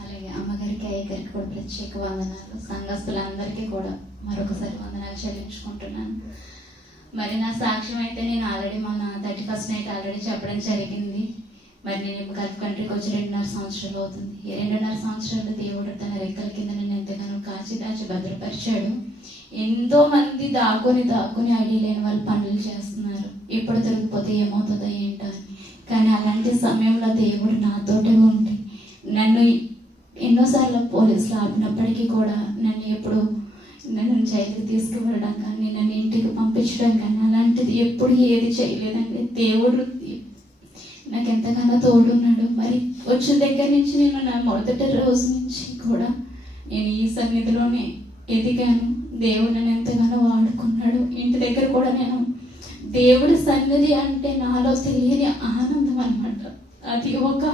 అలాగే అమ్మగారికి అయ్యగారికి కూడా ప్రత్యేక వందనాలు. సంఘస్థులందరికీ కూడా మరొకసారి వందనాలు చెల్లించుకుంటున్నాను. మరి నా సాక్ష్యం అయితే నేను ఆల్రెడీ మన 31st నైట్ ఆల్రెడీ చెప్పడం జరిగింది. మరి నేను గల్ఫ్ కంట్రీకి వచ్చి 2.5 సంవత్సరాలు అవుతుంది. ఈ 2.5 సంవత్సరాలు దేవుడు తన రెక్కల కింద నేను ఎంతగానో కాచి దాచి భద్రపరిచాడు. ఎంతో మంది దాక్కుని ఐడియా లేని వాళ్ళు పనులు చేస్తున్నారు, ఇప్పుడు తిరిగిపోతే ఏమవుతుందో ఏంటో అని. కానీ అలాంటి సమయంలో దేవుడు నాతోటే ఉండి నన్ను ఎన్నోసార్లు పోలీసులు ఆపినప్పటికీ కూడా నన్ను జైలుకి తీసుకువెళ్ళడం కానీ నన్ను ఇంటికి పంపించడం కానీ అలాంటిది ఎప్పుడు ఏది చేయలేదండి. దేవుడు నాకు ఎంతగానో తోడున్నాడు. మరి వచ్చిన దగ్గర నుంచి నేను నా మొదటి రోజు నుంచి కూడా నేను ఈ సన్నిధిలోనే ఎదిగాను. దేవుడు నన్ను ఎంతగానో వాడుకున్నాడు. ఇంటి దగ్గర కూడా నేను దేవుడి సన్నిధి అంటే నాలో తెలియని ఆనందం అన్నమాట. అది ఒక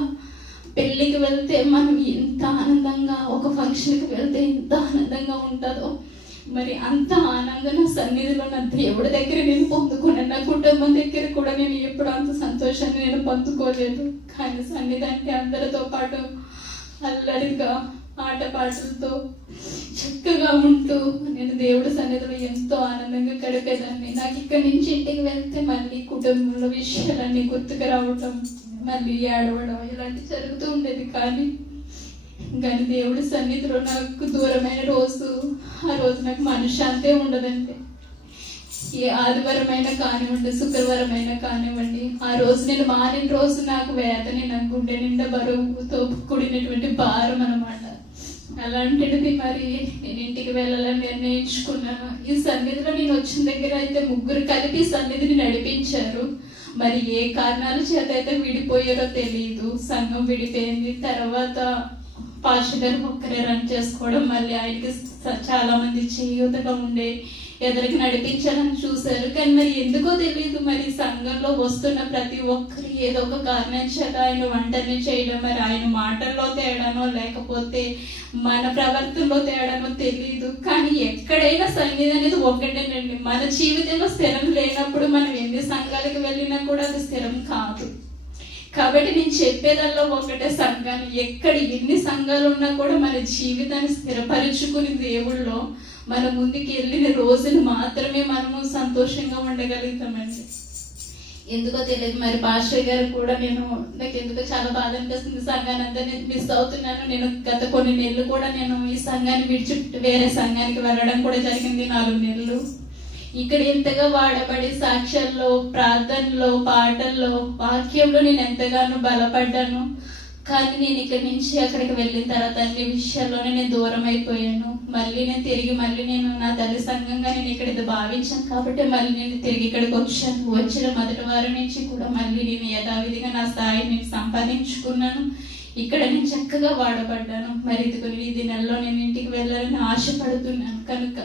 పెళ్ళికి వెళ్తే మనం ఎంత ఆనందంగా, ఒక ఫంక్షన్కి వెళ్తే ఎంత ఆనందంగా ఉంటుందో మరి అంత ఆనందం సన్నిధిలో నా దేవుడి దగ్గర నేను పొందుకున్నాను. నా కుటుంబం దగ్గర కూడా నేను ఎప్పుడు అంత సంతోషాన్ని నేను పొందుకోలేదు. కానీ సన్నిధి అంటే అందరితో పాటు అల్లరిగా ఆటపాటలతో చక్కగా ఉంటూ నేను దేవుడి సన్నిధిలో ఎంతో ఆనందంగా గడిపేదాన్ని. నాకు ఇక్కడి నుంచి ఇంటికి వెళ్తే మళ్ళీ కుటుంబంలో విషయాలన్నీ గుర్తుకు రావటం, మళ్ళీ ఏడవడం ఇలాంటి జరుగుతూ ఉండేది. కానీ దేవుడి సన్నిధిలో నాకు దూరమైన రోజు, ఆ రోజు నాకు మనశ్శాంతే ఉండదండి. ఏ ఆదివారం అయినా కానివ్వండి, శుక్రవారం అయినా కానివ్వండి, ఆ రోజు నేను మారిన రోజు నాకు వేదన, నాకు గుండె నిండా బరువుతో కూడినటువంటి భారం అన్నమాట. అలాంటిది మరి నేను ఇంటికి వెళ్ళాలని నిర్ణయించుకున్నాను. ఈ సన్నిధిలో నేను వచ్చిన దగ్గర అయితే 3 కలిపి సన్నిధిని నడిపించారు. మరి ఏ కారణాల చేత అయితే విడిపోయారో తెలియదు. సంఘం విడిపోయింది. తర్వాత పాస్టర్ గారు ఒక్కరే రన్ చేసుకోవడం, మళ్ళీ ఆయనకి చాలా మంది చేయూతగా ఉండే ఎదురికి నడిపించాలని చూశారు. కానీ మరి ఎందుకో తెలియదు, మరి సంఘంలో వస్తున్న ప్రతి ఒక్కరు ఏదో ఒక కారణం చేత ఆయన వంటనే చేయడం, మరి ఆయన మాటల్లో తేడానో లేకపోతే మన ప్రవర్తనలో తేడానో తెలియదు. కానీ ఎక్కడైనా సన్నిధి అనేది ఒకటేనండి. మన జీవితంలో స్థిరం లేనప్పుడు మనం ఎన్ని సంఘాలకు వెళ్ళినా కూడా అది స్థిరం కాదు. కాబట్టి నేను చెప్పేదల్లో ఒకటే, సంఘాన్ని ఎక్కడ ఎన్ని సంఘాలు ఉన్నా కూడా మన జీవితాన్ని స్థిరపరుచుకుని దేవుళ్ళో మన ముందుకు వెళ్ళిన రోజులు మాత్రమే మనము సంతోషంగా ఉండగలుగుతామండి. ఎందుకో తెలియదు, మరి పాస్టర్ గారు కూడా నాకు ఎందుకో చాలా బాధ అనిపిస్తుంది. సంఘాన్ని అంతా నేను మిస్ అవుతున్నాను. నేను గత కొన్ని నెలలు కూడా నేను ఈ సంఘాన్ని విడిచి వేరే సంఘానికి వెళ్ళడం కూడా జరిగింది. 4 నెలలు ఇక్కడ ఎంతగా వాడబడి సాక్ష్యాల్లో, ప్రార్థనలో, పాటల్లో, వాక్యంలో నేను ఎంతగానో బలపడ్డాను. కానీ నేను ఇక్కడి నుంచి అక్కడికి వెళ్ళిన తర్వాత అన్ని విషయాల్లోనే నేను దూరం అయిపోయాను. మళ్ళీ నేను నా తల్లి సంఘంగా నేను ఇక్కడ భావించాను కాబట్టి మళ్ళీ నేను తిరిగి ఇక్కడికి వచ్చాను. వచ్చిన మొదటి వారం నుంచి కూడా మళ్ళీ నేను యథావిధిగా నా స్థాయిని నేను సంపాదించుకున్నాను. ఇక్కడ నేను చక్కగా వాడబడ్డాను. మరి ఇది నెలలో నేను ఇంటికి వెళ్ళాలని ఆశపడుతున్నాను. కనుక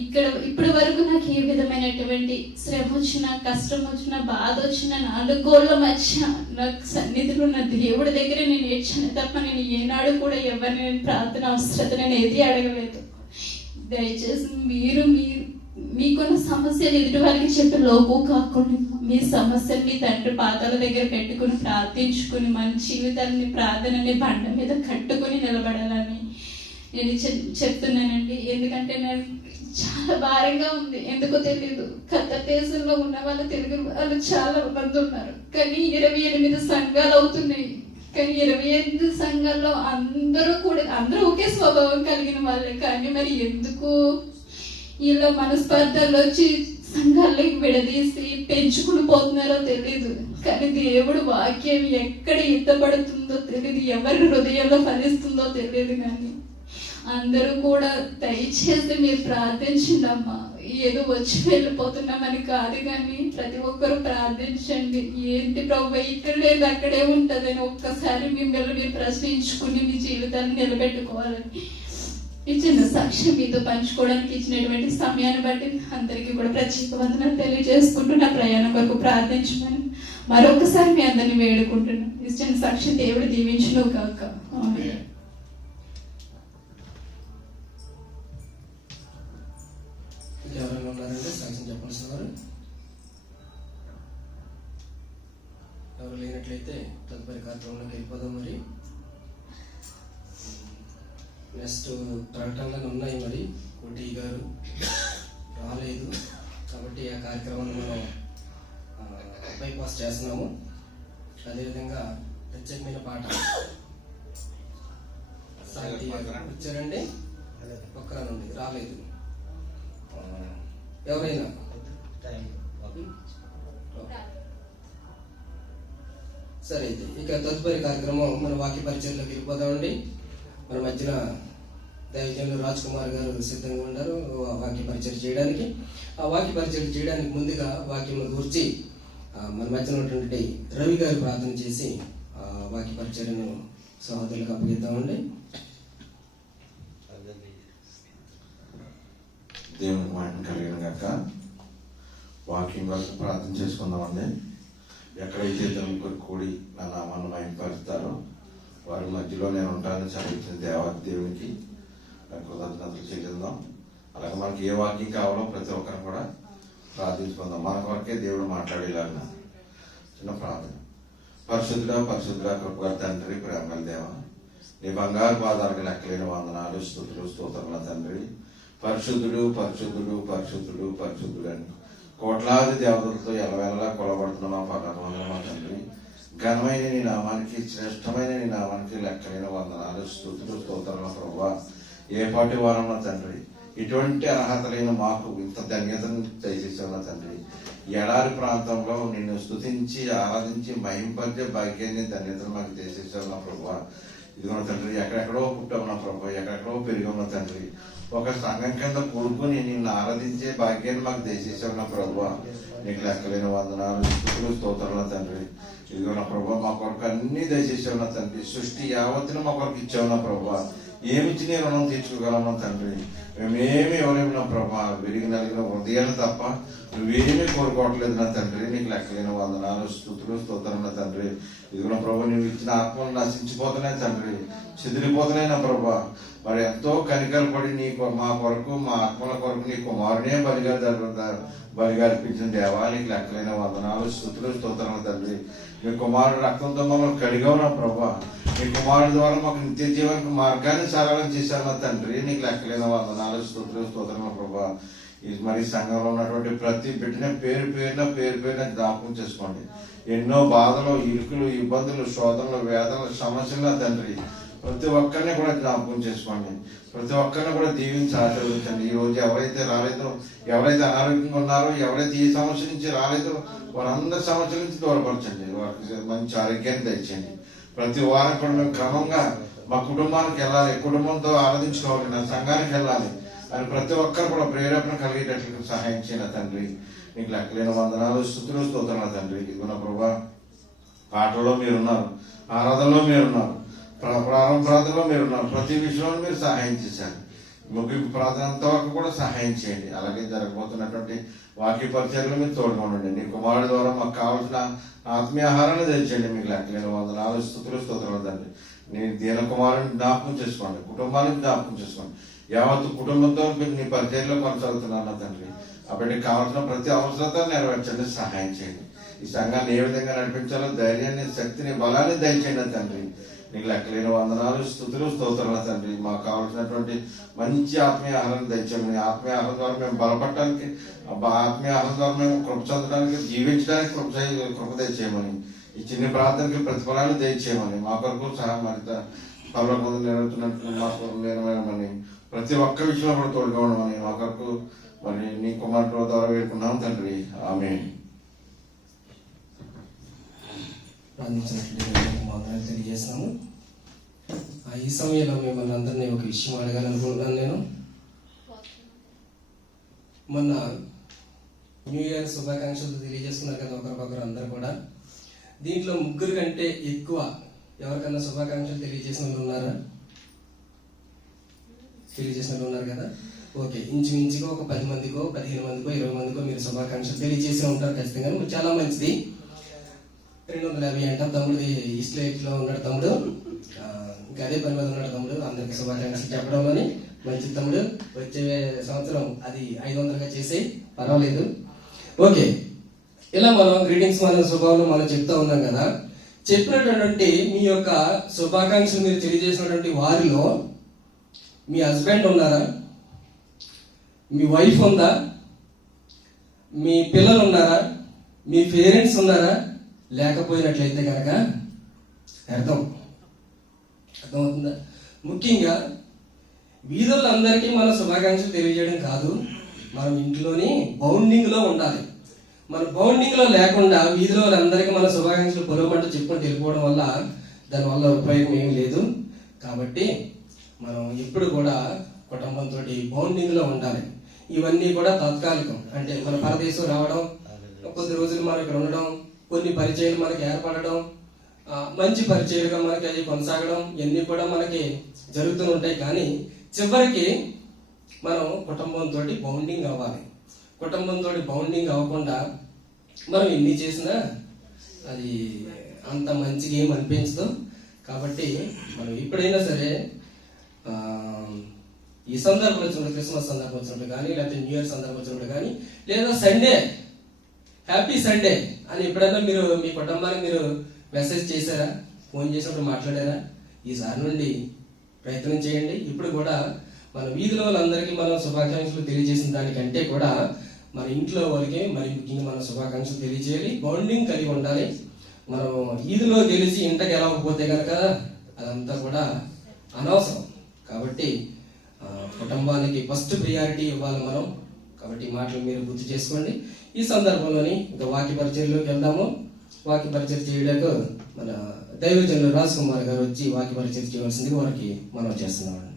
ఇప్పటి వరకు నాకు ఏ విధమైనటువంటి శ్రమ వచ్చినా, కష్టం వచ్చినా, బాధ వచ్చినా, నాలుగోళ్ళ మధ్య నాకు సన్నిధిలో ఉన్న దేవుడి దగ్గర నేను ఏడ్చాను తప్ప నేను ఏనాడు కూడా ఎవరిని నేను ప్రార్థన అవసరత నేను ఏది అడగలేదు. దయచేసి మీరు మీకున్న సమస్యలు ఎదుటి వారికి చెప్పి లోపు కాకుండా మీ సమస్యలు మీ తండ్రి పాదాల దగ్గర పెట్టుకుని ప్రార్థించుకుని మన జీవితాన్ని ప్రార్థనని బండ మీద కట్టుకుని నిలబడాలని నేను చెప్తున్నానండి. ఎందుకంటే నేను చాలా భారంగా ఉంది, ఎందుకో తెలియదు. ఖత్తర్ దేశంలో ఉన్న వాళ్ళ తెలుగు వాళ్ళు చాలా మంది ఉన్నారు, కానీ 28 సంఘాలు అవుతున్నాయి. కానీ 28 సంఘాల్లో అందరూ ఒకే స్వభావం కలిగిన వాళ్ళే. కానీ మరి ఎందుకు ఇలా మనస్పర్ధలు వచ్చి సంఘాలకు విడదీసి పెంచుకుని పోతున్నారో తెలియదు. కానీ దేవుడు వాక్యం ఎక్కడ ఎత్తపడుతుందో తెలియదు, ఎవరి హృదయంలో ఫలిస్తుందో తెలియదు. కానీ అందరూ కూడా దయచేసి మీరు ప్రార్థించండి అమ్మా. ఏదో వచ్చి వెళ్ళిపోతున్నామని కాదు, కానీ ప్రతి ఒక్కరూ ప్రార్థించండి. ఏంటి ప్రభు ఇక్కడ లేదు అక్కడే ఉంటుందని ఒక్కసారి మిమ్మల్ని మీరు ప్రశ్నించుకుని మీ జీవితాన్ని నిలబెట్టుకోవాలని ఈ చిన్న సాక్ష్యం మీతో పంచుకోవడానికి ఇచ్చినటువంటి సమయాన్ని బట్టి అందరికీ కూడా ప్రత్యేక వందనాలు తెలియజేసుకుంటూ నా ప్రయాణం వరకు ప్రార్థించమని మరొకసారి మీ అందరినీ వేడుకుంటున్నాను. ఈ చిన్న సాక్ష్యం దేవుడు దీవించును కాక. ఆమేన్. ఎవరైనా ఉన్నారంటే సాక్ష్యం చెప్పాల్సిన వారు ఎవరు లేనట్లయితే తదుపరి కార్యక్రమంలోకి వెళ్ళిపోదాం. మరి నెక్స్ట్ ప్రకటనలు ఉన్నాయి. మరి కోటి గారు రాలేదు కాబట్టి ఆ కార్యక్రమాన్ని మనం బైపాస్ చేస్తున్నాము. అదేవిధంగా ప్రత్యేకమైన పాట సాహితీ వచ్చారండి, ఒక్కరా నుండి రాలేదు. ఎవరైనా సరే అయితే ఇక తదుపరి కార్యక్రమం మన వాక్య పరిచయంలోకి వెళ్ళిపోదామండి. మన మధ్యన దైవజనులు రాజ్ కుమార్ గారు సిద్ధంగా ఉన్నారు వాక్య పరిచయం చేయడానికి. ఆ వాక్య పరిచయం చేయడానికి ముందుగా వాక్యం గురించి మన మధ్యన ఉన్నటువంటి రవి గారు ప్రార్థన చేసి వాక్య పరిచయను సహోదరులకు అప్పగిద్దామండి. దేవునికి మహిమ కలిగిన గాక. వాకింగ్ వరకు ప్రార్థన చేసుకుందామండి. ఎక్కడైతే ఇద్దరు కూడి నా నామాన్ని మహిమపరుస్తారో వారి మధ్యలో నేను ఉంటానని చదివించిన దేవునికి కృతజ్ఞతలు చెల్లిద్దాం. అలాగే మనకి ఏ వాక్యం కావాలో ప్రతి ఒక్కరు కూడా ప్రార్థించుకుందాం. మన కొరకే దేవుడు మాట్లాడేలాగా చిన్న ప్రార్థన. పరిశుద్ధుడా కృపగల తండ్రి, ప్రేమగల దేవ, నీ బంగారు పాదాలకు లెక్కలేని వందనాలు, స్తుతులు, స్తోత్రముల తండ్రి. పరిశుద్ధుడు అని కోట్లాది దేవతలతో ఎలవేళలా కొలబడుతున్న మా పరలోకమందున్న మా తండ్రి, ఘనమైన నీ నామానికి, శ్రేష్టమైన నీ నామానికి లెక్కలేని వందనాలు, స్తుతులు, స్తోత్రముల ప్రభువా. ఏ పాటి వారన్న తండ్రి, ఇటువంటి అర్హత లేని మాకు ఇంత ధన్యతను దయచేసిన తండ్రి, ఎడారి ప్రాంతంలో నిన్ను స్తుతించి ఆరాధించి మహింపరిచే భాగ్యాన్ని ధన్యతను మాకు దయచేసిన ప్రభువా. ఇదిగో తండ్రి, ఎక్కడెక్కడో పుట్టవున్న ప్రభు, ఎక్కడెక్కడో పెరిగిన తండ్రి, ఒక సంఘం కింద కూడుకుని నిన్ను ఆరాధించే భాగ్యాన్ని మాకు దయచేసావు నా ప్రభువా. నీకు లెక్కలేని వందనాలు, స్తుతులు, స్తోత్రాల తండ్రి. ఇదిగో నా ప్రభువా, మా కొరకు అన్ని దయచేసావు నా తండ్రి. సృష్టి యావత్తును మా కొరకు ఇచ్చావు నా ప్రభువా. ఏమిచ్చి నీ రుణం తీర్చుకోగలమా తండ్రి? మేమేమి ఇవ్వలేము నా ప్రభా. విరిగి నలిగిన హృదయాలు తప్ప నువ్వేమీ కోరుకోవట్లేదు నా తండ్రి. నీకు లెక్కలేని వందనాలు, స్తుతులు, స్తోత్రం నా తండ్రి. ఇదిగో ప్రభు, నువ్వు ఇచ్చిన ఆత్మలు నశించిపోతున్నాయి తండ్రి, చెదిరిపోతున్నాయి నా ప్రభా. మరి ఎంతో కనికలు పడి మా కొరకు, మా ఆత్మల కొరకు నీ కుమారునే బలిగా అర్పించిన దేవా, నీకు లెక్కలేని వందనాలు, స్తుతులు, స్తోత్రం తండ్రి. నీ కుమారుడు రక్తంతో మమ్మల్ని కడిగావు నా ప్రభా. నీ కుమారుడు ద్వారా మాకు నిత్య జీవనకు మార్గాన్ని సరళం చేశావు నా తండ్రి. నీకు లెక్కలేని వందనాలు, స్తుతులు, స్తోత్రం ప్రభా. మరి సంఘంలో ఉన్నటువంటి ప్రతి బిడ్డనే పేరు పేరున జ్ఞాపకం చేసుకోండి. ఎన్నో బాధలు, ఇరుకులు, ఇబ్బందులు, శోధనలు, వేదనలు, సమస్యలు తండ్రి, ప్రతి ఒక్కరిని కూడా జ్ఞాపకం చేసుకోండి. ప్రతి ఒక్కరిని కూడా దీవించి ఆశీర్వదించండి. ఈ రోజు ఎవరైతే రాలేదో, ఎవరైతే అనారోగ్యంగా ఉన్నారో, ఎవరైతే ఈ సమస్య నుంచి రాలేదో వారందరి సమస్యల నుంచి దూరపరచండి. వారికి మంచి ఆరోగ్యాన్ని తెచ్చండి. ప్రతి వారం కూడా మేము క్రమంగా మా కుటుంబానికి వెళ్ళాలి, కుటుంబంతో ఆరాధించుకోవాలి, నా సంఘానికి వెళ్ళాలి అని ప్రతి ఒక్కరు కూడా ప్రేరేపణ కలిగేటట్లు సహాయం చేయాలి తండ్రి. నీకు లెక్కలేని వందనాలు, స్తుతులు, స్తోత్రాలు తండ్రి. ఇదిగో నా ప్రభా, పాటల్లో మీరున్నారు, ఆరాధనలో మీరున్నారు, ప్రారంభ ప్రార్థనలో మీరున్నారు. ప్రతి విషయంలో మీరు సహాయం చేశారు. ముగింపు ప్రార్థన అంతవరకు కూడా సహాయం చేయండి. అలాగే జరగబోతున్నటువంటి వాక్య పరిచయాలు మీరు తోడుగా ఉండండి. నీ కుమారుడు ద్వారా మాకు కావాల్సిన ఆత్మీయ ఆహారాన్ని తెచ్చండి. మీకు లెక్కలేని వందనాలు స్తోత్రాలు తండ్రి. నీ దీన కుమారుని జ్ఞాపకం చేసుకోండి, కుటుంబాన్ని జ్ఞాపకం చేసుకోండి. యావత్తు కుటుంబంతో మీరు నీ పరిచయంలో కొనసాగుతున్నాను తండ్రి. కాబట్టి కావాల్సిన ప్రతి అవసరత నెరవేర్చండి, సహాయం చేయండి. ఈ సంఘాన్ని ఏ విధంగా నడిపించాలో ధైర్యాన్ని, శక్తిని, బలాన్ని దయచేయండి తండ్రి. నీకు లెక్కలేని వందనాలు స్తోత్రాలు తండ్రి. మాకు కావాల్సినటువంటి మంచి ఆత్మీయ ఆహారం దయచేయమని, ఆత్మీయ ఆహారం ద్వారా మేము బలపడటానికి, ఆత్మీయ ఆహారం ద్వారా మేము కృప చెందడానికి, జీవించడానికి కృప దయచేయమని, ఈ చిన్న ప్రార్థనకి ప్రతిఫలాన్ని దయచేయమని, మా కొరకు సహా మరింత పనుల నెరవేరుతున్నట్టు మాకు నెరవేరమని, ప్రతి ఒక్క విషయంలో కూడా తోడుగా ఉండమని మా కొరకు మరి నీ కుమారుడు ద్వారా వేడుకున్నాం తండ్రి. ఆమేన్. తెలియజేస్తున్నాము. ఈ సమయంలో మిమ్మల్ని అందరినీ ఒక విషయం అడగాలనుకుంటున్నాను. నేను మొన్న న్యూ ఇయర్ శుభాకాంక్షలు తెలియజేస్తున్నారు కదా ఒకరికొకరు అందరు కూడా. దీంట్లో ముగ్గురు కంటే ఎక్కువ ఎవరికన్నా శుభాకాంక్షలు తెలియజేసిన వాళ్ళు ఉన్నారా? తెలియజేసిన వాళ్ళు ఉన్నారు కదా. ఓకే, ఇంచుమించుగా ఒక 10 మందికో 15 మందికో 20 మందికో మీరు శుభాకాంక్షలు తెలియజేసి ఉంటారు ఖచ్చితంగా. చాలా మంచిది. 250 అంటాం తమ్ముడు, ఈస్ట్ లో ఉన్నాడు తమ్ముడు, ఇంకా అదే పని మీద ఉన్నాడు తమ్ముడు. అందరికి శుభాకాంక్షలు చెప్పడంలోని మంచి తమ్ముడు. వచ్చే సంవత్సరం అది 500గా చేసి పర్వాలేదు. ఓకే, ఇలా మనం గ్రీటింగ్స్ మన శుభాలు మనం చెప్తా ఉన్నాం కదా. చెప్పినటువంటి మీ యొక్క శుభాకాంక్షలు మీరు తెలియజేసినటువంటి వారిలో మీ హస్బెండ్ ఉన్నారా? మీ వైఫ్ ఉందా? మీ పిల్లలు ఉన్నారా? మీ పేరెంట్స్ ఉన్నారా? లేకపోయినట్లయితే కనుక అర్థమవుతుందా? ముఖ్యంగా వీధుల్లో అందరికీ మన శుభాకాంక్షలు తెలియజేయడం కాదు, మనం ఇంట్లోని బౌండింగ్లో ఉండాలి. మన బౌండింగ్లో లేకుండా వీధిలో వాళ్ళందరికీ మన శుభాకాంక్షలు పొలవమంటూ చెప్పుకుంటూ వెళ్ళిపోవడం వల్ల దానివల్ల ఉపయోగం ఏం లేదు. కాబట్టి మనం ఎప్పుడు కూడా కుటుంబంతో బౌండింగ్లో ఉండాలి. ఇవన్నీ కూడా తాత్కాలికం. అంటే మన పరదేశం రావడం, కొద్ది రోజులు మనం ఇక్కడ ఉండడం, కొన్ని పరిచయాలు మనకి ఏర్పడడం, మంచి పరిచయాలుగా మనకి అది కొనసాగడం, ఇవన్నీ కూడా మనకి జరుగుతూ ఉంటాయి. కానీ చివరికి మనం కుటుంబంతో బౌండింగ్ అవ్వాలి. కుటుంబంతో బౌండింగ్ అవ్వకుండా మనం ఎన్ని చేసినా అది అంత మంచిగా ఏం అనిపించదు. కాబట్టి మనం ఎప్పుడైనా సరే ఈ సందర్భం వచ్చినప్పుడు, క్రిస్మస్ సందర్భం వచ్చినప్పుడు కానీ, లేకపోతే న్యూ ఇయర్ సందర్భం వచ్చినప్పుడు కానీ, లేదా సండే హ్యాపీ సండే అని ఎప్పుడైనా మీరు మీ కుటుంబానికి మీరు మెసేజ్ చేశారా? ఫోన్ చేసినప్పుడు మాట్లాడారా? ఈసారి నుండి ప్రయత్నం చేయండి. ఇప్పుడు కూడా మన వీధిలో వాళ్ళందరికీ మనం శుభాకాంక్షలు తెలియజేసిన దానికంటే కూడా మన ఇంట్లో వాళ్ళకి మరి ముఖ్యంగా మన శుభాకాంక్షలు తెలియజేయాలి. బౌండింగ్ కలిగి ఉండాలి. మనం వీధిలో గెలిచి ఇంటకి వెళ్ళకపోతే కనుక అదంతా కూడా అనవసరం. కాబట్టి కుటుంబానికి ఫస్ట్ ప్రియారిటీ ఇవ్వాలి మనం. కాబట్టి ఈ మాటలు మీరు గుర్తు చేసుకోండి. ఈ సందర్భంలోని ఇంకా వాక్య పరిచయంలోకి వెళ్దాము. వాక్య పరిచయం చేయడానికి మన దైవజనులు రాజ్ కుమార్ గారు వచ్చి వాక్య పరిచయం చేయవలసింది వారికి మనం చేస్తున్నామండి.